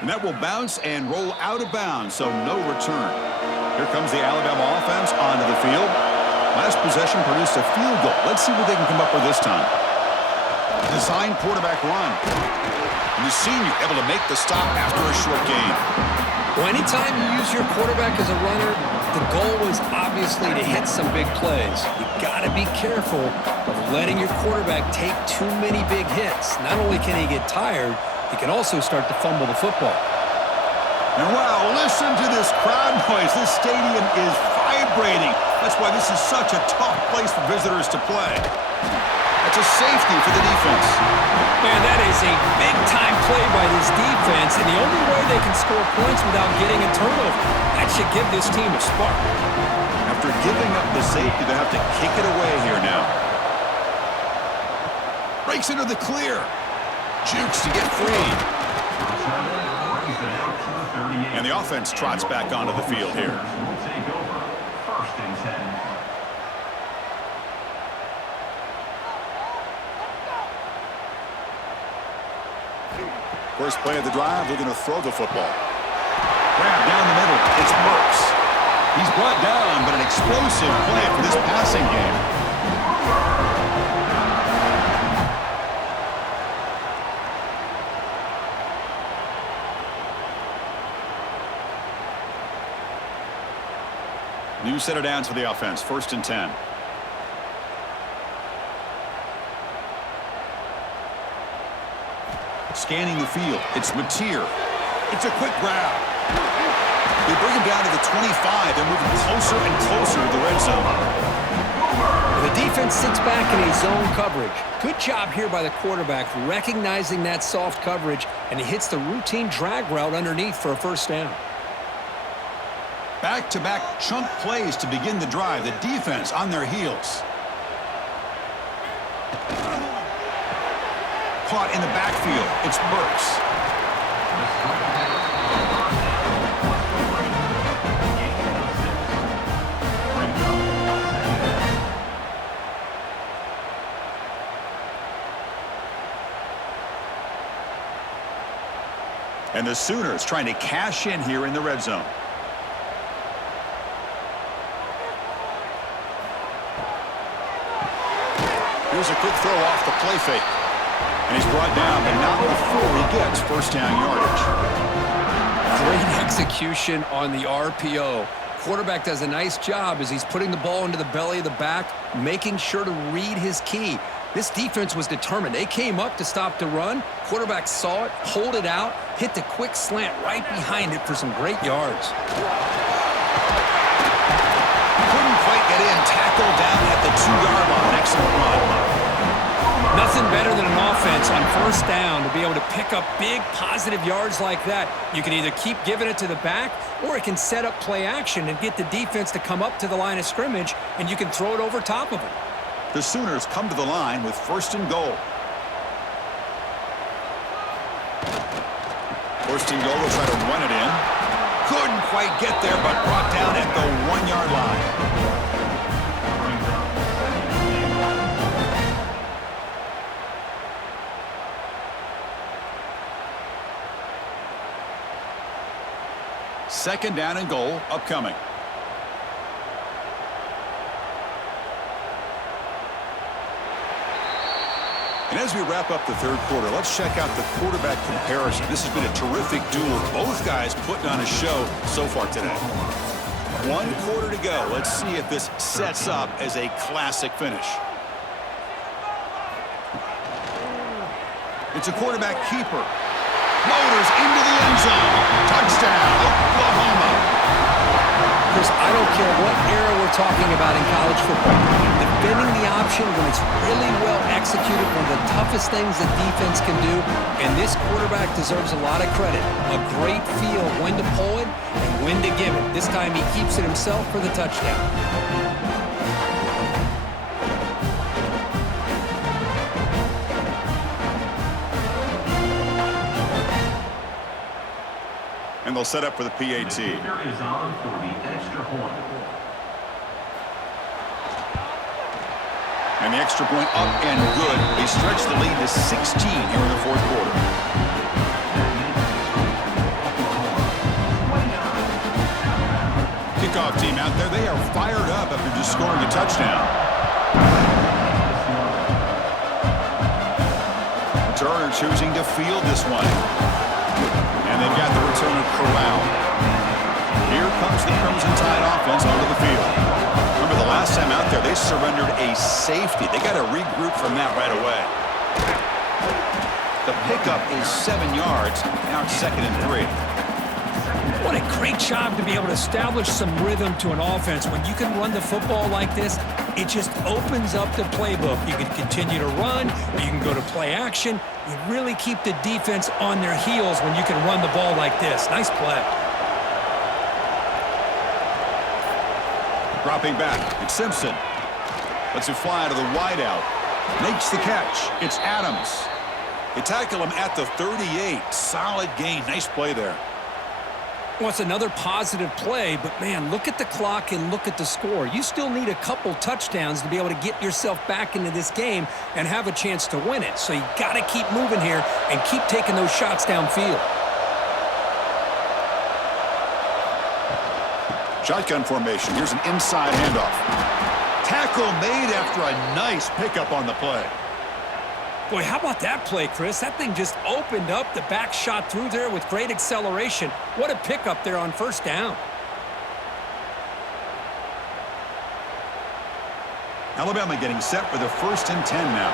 And that will bounce and roll out of bounds, so no return. Here comes the Alabama offense onto the field. Last possession produced a field goal. Let's see what they can come up with this time. Design quarterback run. And the senior able to make the stop after a short gain. Well, anytime you use your quarterback as a runner, the goal is obviously to hit some big plays. You got to be careful of letting your quarterback take too many big hits. Not only can he get tired, he can also start to fumble the football. And wow, listen to this crowd noise. This stadium is vibrating. That's why this is such a tough place for visitors to play. That's a safety for the defense. Man, that is a big-time play by this defense, and the only way they can score points without getting a turnover. That should give this team a spark. After giving up the safety, they have to kick it away here now. Breaks into the clear. Jukes to get free. And the offense trots back onto the field here. First play of the drive, they're going to throw the football. Grab down the middle. It's Burks. He's brought down, but an explosive play for this passing game. New set of downs for the offense. First and 10. Scanning the field. It's Mateer. It's a quick grab. They bring him down to the 25. They're moving closer and closer to the red zone. The defense sits back in a zone coverage. Good job here by the quarterback, recognizing that soft coverage, and he hits the routine drag route underneath for a first down. Back-to-back chunk plays to begin the drive. The defense on their heels. Caught in the backfield. It's Burks. And the Sooners trying to cash in here in the red zone. Here's a quick throw off the play fake. And he's brought down, but not before he gets first down yardage. Great execution on the RPO. Quarterback does a nice job as he's putting the ball into the belly of the back, making sure to read his key. This defense was determined. They came up to stop the run. Quarterback saw it, pulled it out, hit the quick slant right behind it for some great yards. Couldn't quite get in. Tackled down at the 2-yard line. Excellent run. Nothing better than an offense on first down to be able to pick up big positive yards like that. You can either keep giving it to the back, or it can set up play action and get the defense to come up to the line of scrimmage, and you can throw it over top of it. The Sooners come to the line with first and goal. First and goal, they'll try to run it in. Couldn't quite get there, but brought down at the 1-yard line. Second down and goal upcoming. And as we wrap up the third quarter, let's check out the quarterback comparison. This has been a terrific duel. Both guys putting on a show so far today. 1 quarter to go. Let's see if this sets up as a classic finish. It's a quarterback keeper. Floaters into the end zone. Touchdown, Oklahoma. Chris, I don't care what era we're talking about in college football. Defending the option when it's really well executed, one of the toughest things that defense can do, and this quarterback deserves a lot of credit. A great feel of when to pull it and when to give it. This time he keeps it himself for the touchdown. And they'll set up for the PAT. Is on for the extra point. And the extra point up and good. They stretch the lead to 16 here in the fourth quarter. Kickoff team out there. They are fired up after just scoring a touchdown. Turner choosing to field this one. And they've got the returner corralled. Here comes the Crimson Tide offense onto the field. Remember the last time out there, they surrendered a safety. They got to regroup from that right away. The pickup is 7 yards. Now it's 2nd and 3. What a great job to be able to establish some rhythm to an offense. When you can run the football like this, it just opens up the playbook. You can continue to run, or you can go to play action. You really keep the defense on their heels when you can run the ball like this. Nice play. Dropping back, it's Simpson. Lets it fly to the wideout. Makes the catch. It's Adams. They tackle him at the 38. Solid gain. Nice play there. Well, it's another positive play, but, man, look at the clock and look at the score. You still need a couple touchdowns to be able to get yourself back into this game and have a chance to win it. So you got to keep moving here and keep taking those shots downfield. Shotgun formation. Here's an inside handoff. Tackle made after a nice pickup on the play. Boy, how about that play, Chris? That thing just opened up. The back shot through there with great acceleration. What a pickup there on first down. Alabama getting set for the 1st and 10 now.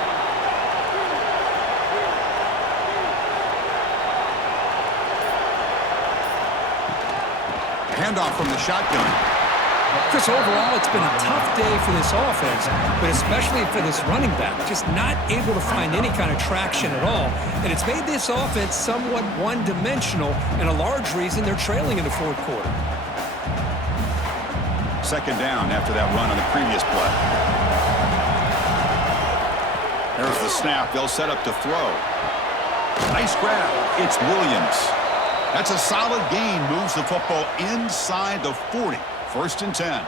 Handoff from the shotgun. Chris, overall, it's been a tough day for this offense, but especially for this running back. Just not able to find any kind of traction at all. And it's made this offense somewhat one-dimensional, and a large reason they're trailing in the fourth quarter. 2nd down after that run on the previous play. There's the snap. They'll set up to throw. Nice grab. It's Williams. That's a solid gain. Moves the football inside the 40. 1st and 10.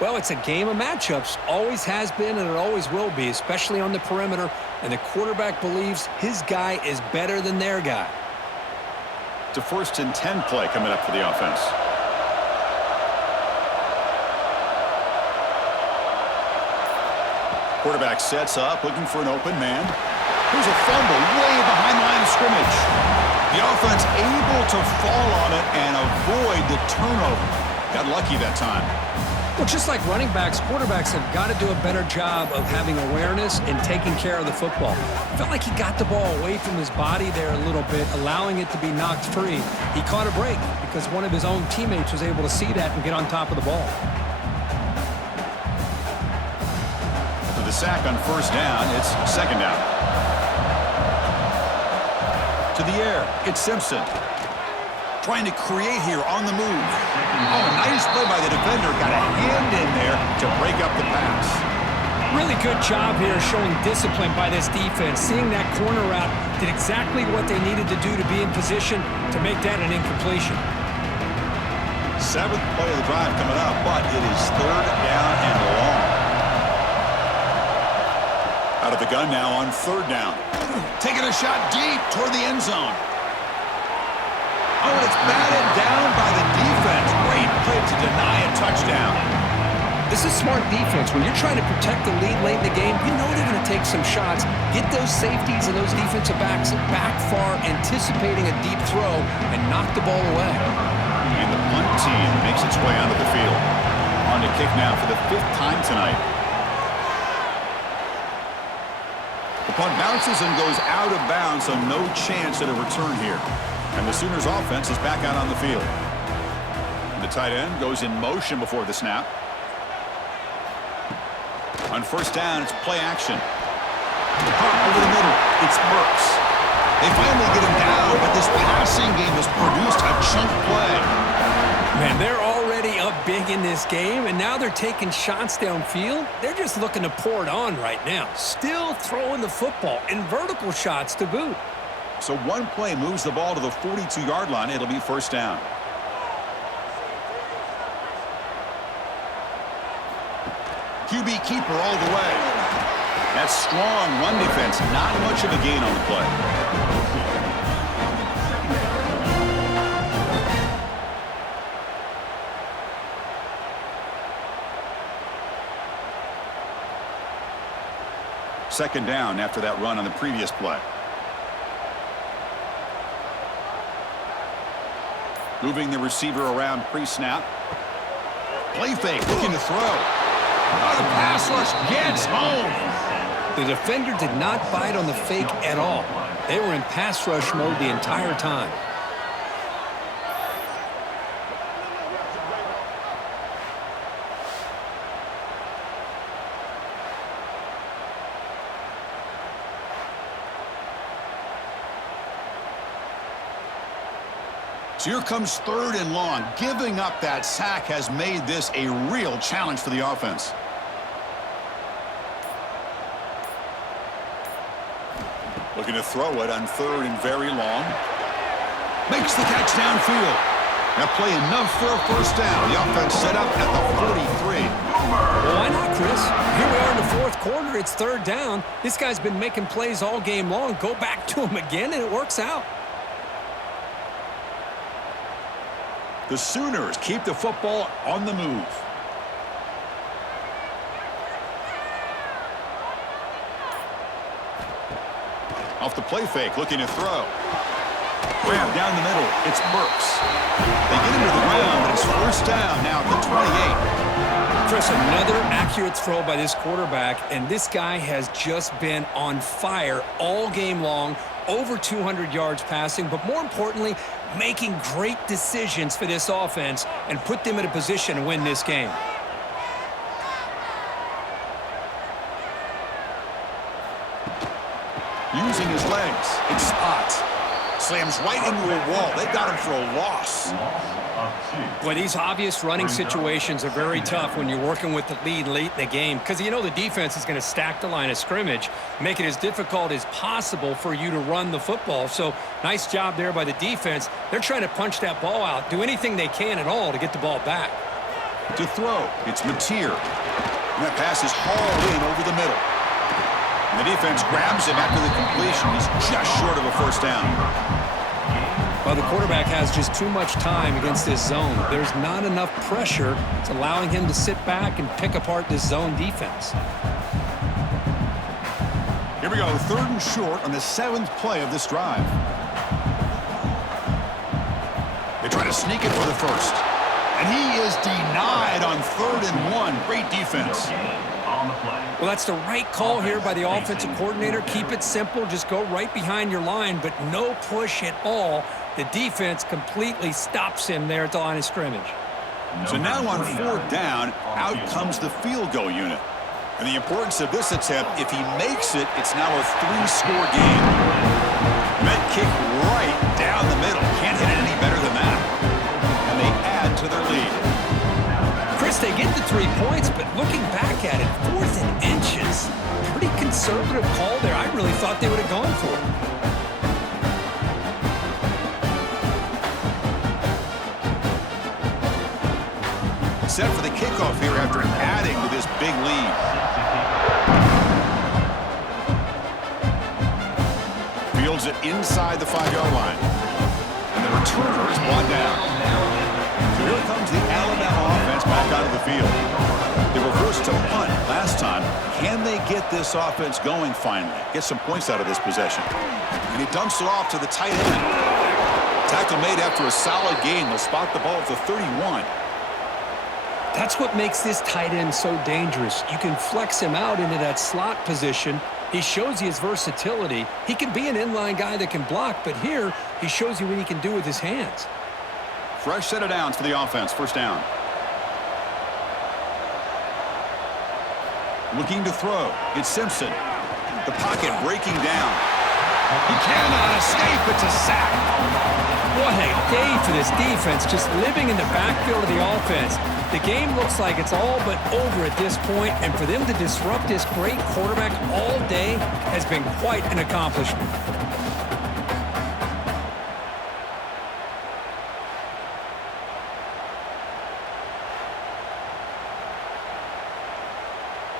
Well, it's a game of matchups. Always has been, and it always will be, especially on the perimeter. And the quarterback believes his guy is better than their guy. It's a 1st and 10 play coming up for the offense. Quarterback sets up, looking for an open man. Here's a fumble way behind the line of scrimmage. The offense able to fall on it and avoid the turnover. Got lucky that time. Well, just like running backs, quarterbacks have got to do a better job of having awareness and taking care of the football. Felt like he got the ball away from his body there a little bit, allowing it to be knocked free. He caught a break because one of his own teammates was able to see that and get on top of the ball. For the sack on 1st down, it's 2nd down. To the air, it's Simpson. Trying to create here on the move. Oh, nice play by the defender. Got a hand in there to break up the pass. Really good job here showing discipline by this defense. Seeing that corner route, did exactly what they needed to do to be in position to make that an incompletion. 7th play of the drive coming up, but it is 3rd down and long. Out of the gun now on 3rd down. Taking a shot deep toward the end zone. Oh, and it's batted down by the to deny a touchdown. This is smart defense. When you're trying to protect the lead late in the game, you know they're going to take some shots, get those safeties and those defensive backs back far, anticipating a deep throw, and knock the ball away. And the punt team makes its way onto the field. On to kick now for the 5th time tonight. The punt bounces and goes out of bounds, so no chance at a return here. And the Sooners offense is back out on the field. And the tight end goes in motion before the snap. On first down, it's play action. Pop over the middle. It's Burks. They finally get him down, but this passing game has produced a chunk play. Man, they're already up big in this game, and now they're taking shots downfield. They're just looking to pour it on right now. Still throwing the football, and vertical shots to boot. So one play moves the ball to the 42-yard line. It'll be first down. QB keeper all the way. That's strong run defense. Not much of a gain on the play. Second down after that run on the previous play. Moving the receiver around pre-snap. Play fake, looking to throw. Oh, the pass rush gets home. The defender did not bite on the fake at all. They were in pass rush mode the entire time. So here comes 3rd and long. Giving up that sack has made this a real challenge for the offense. Looking to throw it on 3rd and very long. Makes the catch downfield. That play enough for a first down. The offense set up at the 43. Well, why not, Chris? Here we are in the 4th quarter. It's 3rd down. This guy's been making plays all game long. Go back to him again, and it works out. The Sooners keep the football on the move. Off the play fake, looking to throw. Grab down the middle. It's Burks. They get him to the ground, but it's first down now at the 28. Chris, another accurate throw by this quarterback, and this guy has just been on fire all game long. Over 200 yards passing, but more importantly, making great decisions for this offense and put them in a position to win this game. Using his legs, it's spots. Slams right into a wall. They got him for a loss. Well, these obvious running situations are very tough when you're working with the lead late in the game because you know the defense is going to stack the line of scrimmage, make it as difficult as possible for you to run the football. So nice job there by the defense. They're trying to punch that ball out, do anything they can at all to get the ball back. To throw, it's Mateer. And that pass is hauled in over the middle. And the defense grabs him after the completion. He's just short of a first down. Well, the quarterback has just too much time against this zone. There's not enough pressure. It's allowing him to sit back and pick apart this zone defense. Here we go, 3rd and short on the 7th play of this drive. They try to sneak it for the first. And he is denied on 3rd and 1. Great defense. Well, that's the right call here by the offensive coordinator. Keep it simple. Just go right behind your line, but no push at all. The defense completely stops him there at the line of scrimmage. So now on 4th down, out comes the field goal unit. And the importance of this attempt, if he makes it, it's now a 3-score game. Met kick right down the middle. Can't hit it any better than that. And they add to their lead. Chris, they get the 3 points, but looking back at it, 4th and inches. Pretty conservative call there. I really thought they would have gone for it. Set for the kickoff here after adding to this big lead. Fields it inside the 5-yard line. And the returner is brought down. So here comes the Alabama time. Can they get this offense going finally? Get some points out of this possession. And he dumps it off to the tight end. Tackle made after a solid gain. They'll spot the ball at the 31. That's what makes this tight end so dangerous. You can flex him out into that slot position. He shows you his versatility. He can be an inline guy that can block, but here he shows you what he can do with his hands. Fresh set of downs for the offense. First down. Looking to throw. It's Simpson. The pocket breaking down. He cannot escape. It's a sack. What a day for this defense, just living in the backfield of the offense. The game looks like it's all but over at this point, and for them to disrupt this great quarterback all day has been quite an accomplishment.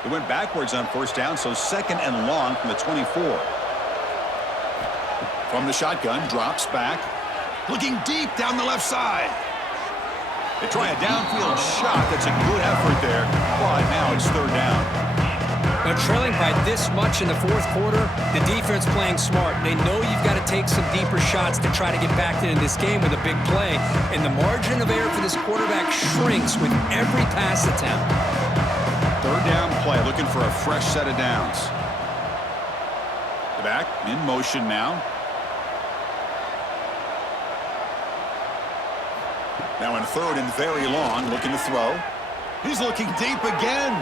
They went backwards on first down, so second and long from the 24. From the shotgun, drops back. Looking deep down the left side. They try a downfield shot. That's a good effort there. But now it's third down. Now trailing by this much in the fourth quarter, the defense playing smart. They know you've got to take some deeper shots to try to get back into this game with a big play. And the margin of error for this quarterback shrinks with every pass attempt. Third down play, looking for a fresh set of downs. The back in motion now. Now in third and very long, looking to throw. He's looking deep again.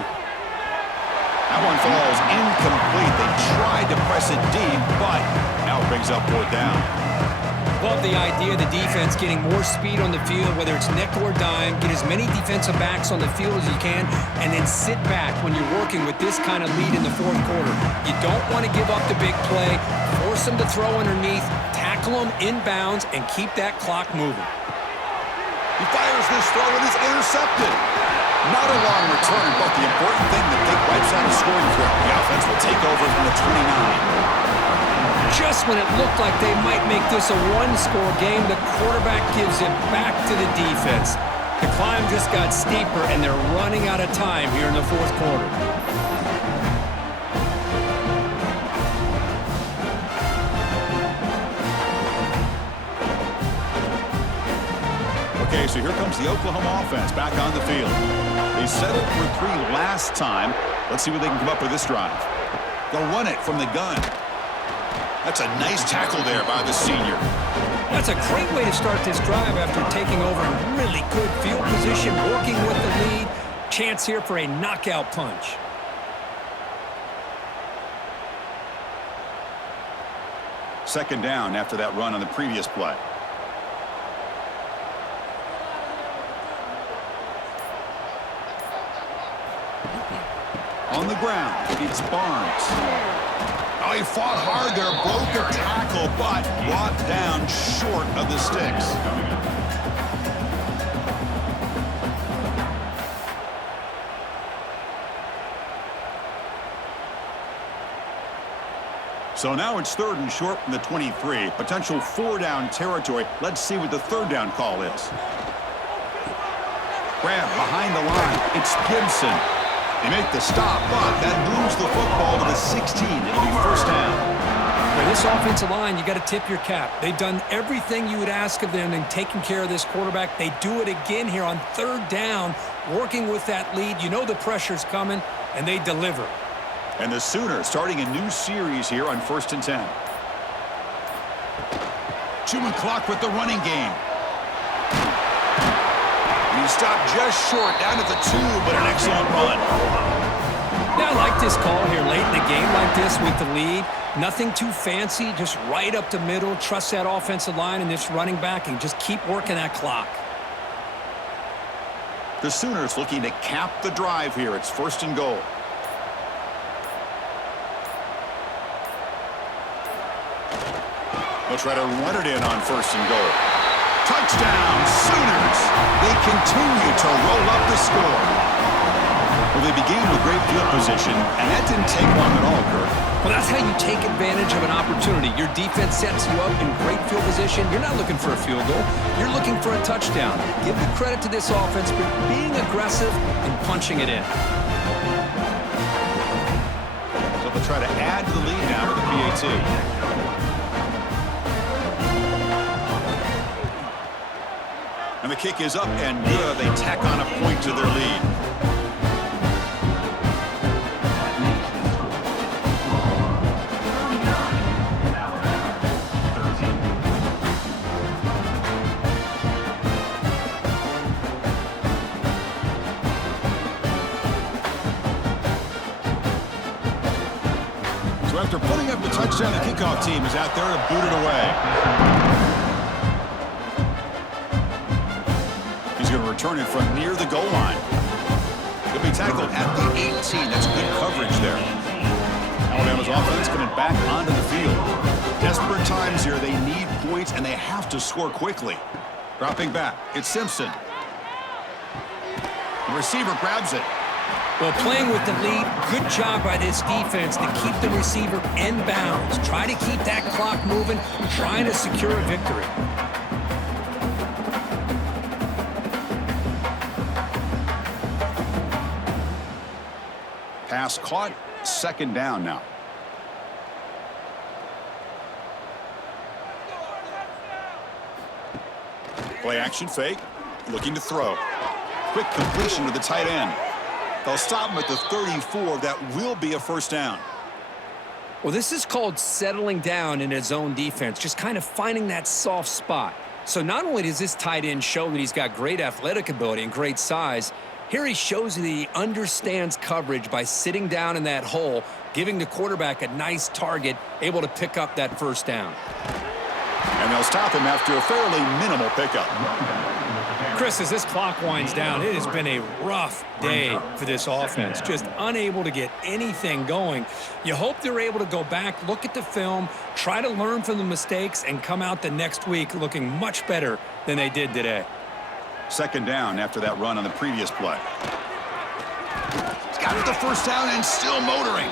That one falls incomplete. They tried to press it deep, but now it brings up fourth down. Love the idea of the defense getting more speed on the field, whether it's nickel or dime. Get as many defensive backs on the field as you can, and then sit back when you're working with this kind of lead in the fourth quarter. You don't want to give up the big play. Force them to throw underneath, tackle them inbounds, and keep that clock moving. He fires this throw and it's intercepted. Not a long return, but the important thing that they wipes out a scoring threat. The offense will take over from the 29. Just when it looked like they might make this a one-score game, the quarterback gives it back to the defense. The climb just got steeper, and they're running out of time here in the fourth quarter. Okay, so here comes the Oklahoma offense back on the field. They settled for 3 last time. Let's see what they can come up with this drive. They'll run it from the gun. That's a nice tackle there by the senior. That's a great way to start this drive after taking over in really good field position, working with the lead. Chance here for a knockout punch. Second down after that run on the previous play. On the ground, it's Barnes. Oh, he fought hard there, broke a tackle, but brought down short of the sticks. So now it's third and short from the 23. Potential 4-down territory. Let's see what the third down call is. Grab behind the line. It's Gibson. They make the stop, but that moves the football to the 16. It'll be first down. For this offensive line, you got to tip your cap. They've done everything you would ask of them in taking care of this quarterback. They do it again here on third down, working with that lead. You know the pressure's coming, and they deliver. And the Sooners starting a new series here on 1st and 10. Chewing clock with the running game. He stopped just short, down at the 2, but an excellent run. Yeah, I like this call here late in the game like this with the lead. Nothing too fancy, just right up the middle. Trust that offensive line and this running back and just keep working that clock. The Sooners looking to cap the drive here. It's 1st and goal. They'll try to run it in on 1st and goal. Touchdown, Sooners! They continue to roll up the score. Well, they began with great field position, and that didn't take long at all, Kurt. Well, that's how you take advantage of an opportunity. Your defense sets you up in great field position. You're not looking for a field goal. You're looking for a touchdown. Give the credit to this offense for being aggressive and punching it in. but they'll try to add to the lead now with the PAT. And the kick is up and good. They tack on a point to their lead. So after putting up the touchdown, the kickoff team is out there to boot it away. Going to return it from near the goal line. He'll be tackled at the 18. That's good coverage there. Alabama's offense coming back onto the field. Desperate times here. They need points, and they have to score quickly. Dropping back, it's Simpson. The receiver grabs it. Well, playing with the lead, good job by this defense to keep the receiver in bounds. Try to keep that clock moving, trying to secure a victory. Pass caught, second down now. Play action fake, looking to throw. Quick completion to the tight end. They'll stop him at the 34. That will be a first down. Well, this is called settling down in his own defense, just kind of finding that soft spot. So not only does this tight end show that he's got great athletic ability and great size, here he shows that he understands coverage by sitting down in that hole, giving the quarterback a nice target, able to pick up that first down. And they'll stop him after a fairly minimal pickup. Chris, as this clock winds down, it has been a rough day for this offense. Just unable to get anything going. You hope they're able to go back, look at the film, try to learn from the mistakes, and come out the next week looking much better than they did today. Second down after that run on the previous play. He's got the first down and still motoring.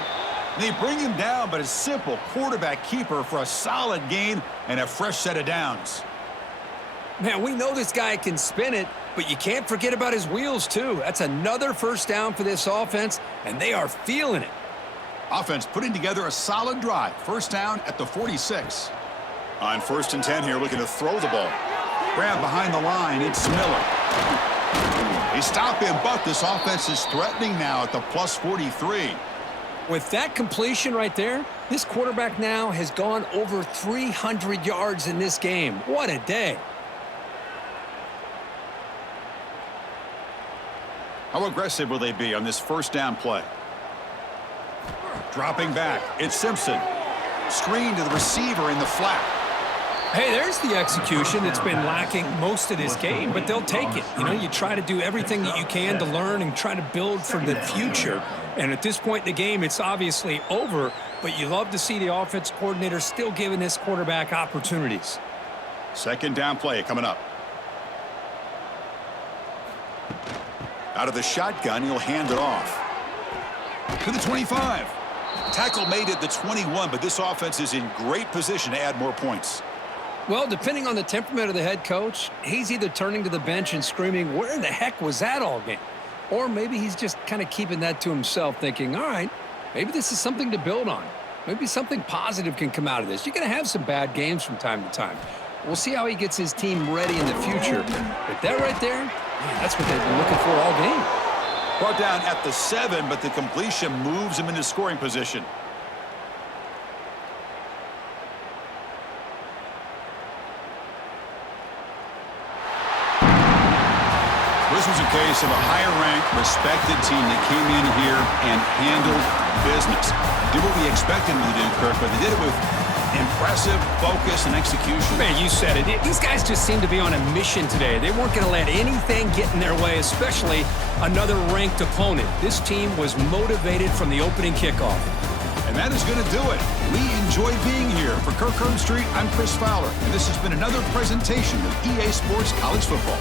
They bring him down, but a simple quarterback keeper for a solid gain and a fresh set of downs. Man, we know this guy can spin it, but you can't forget about his wheels, too. That's another first down for this offense, and they are feeling it. Offense putting together a solid drive. First down at the 46. On 1st and 10 here, looking to throw the ball. Grab behind the line, it's Miller. They stop him, but this offense is threatening now at the plus 43. With that completion right there, this quarterback now has gone over 300 yards in this game. What a day. How aggressive will they be on this first down play? Dropping back, it's Simpson. Screen to the receiver in the flat. Hey, there's the execution that's been lacking most of this game, but they'll take it. You know, you try to do everything that you can to learn and try to build for the future. And at this point in the game, it's obviously over, but you love to see the offense coordinator still giving this quarterback opportunities. Second down play coming up. Out of the shotgun, he'll hand it off. To the 25. Tackle made at the 21, but this offense is in great position to add more points. Well, depending on the temperament of the head coach, he's either turning to the bench and screaming, where in the heck was that all game? Or maybe he's just kind of keeping that to himself, thinking, all right, maybe this is something to build on. Maybe something positive can come out of this. You're going to have some bad games from time to time. We'll see how he gets his team ready in the future. But that right there, man, that's what they've been looking for all game. Brought down at the 7, but the completion moves him into scoring position. This was a case of a higher-ranked, respected team that came in here and handled business. Did what we expected them to do, Kirk, but they did it with impressive focus and execution. Man, you said it. These guys just seem to be on a mission today. They weren't going to let anything get in their way, especially another ranked opponent. This team was motivated from the opening kickoff. And that is going to do it. We enjoy being here. For Kirk Herbstreit, I'm Chris Fowler, and this has been another presentation of EA Sports College Football.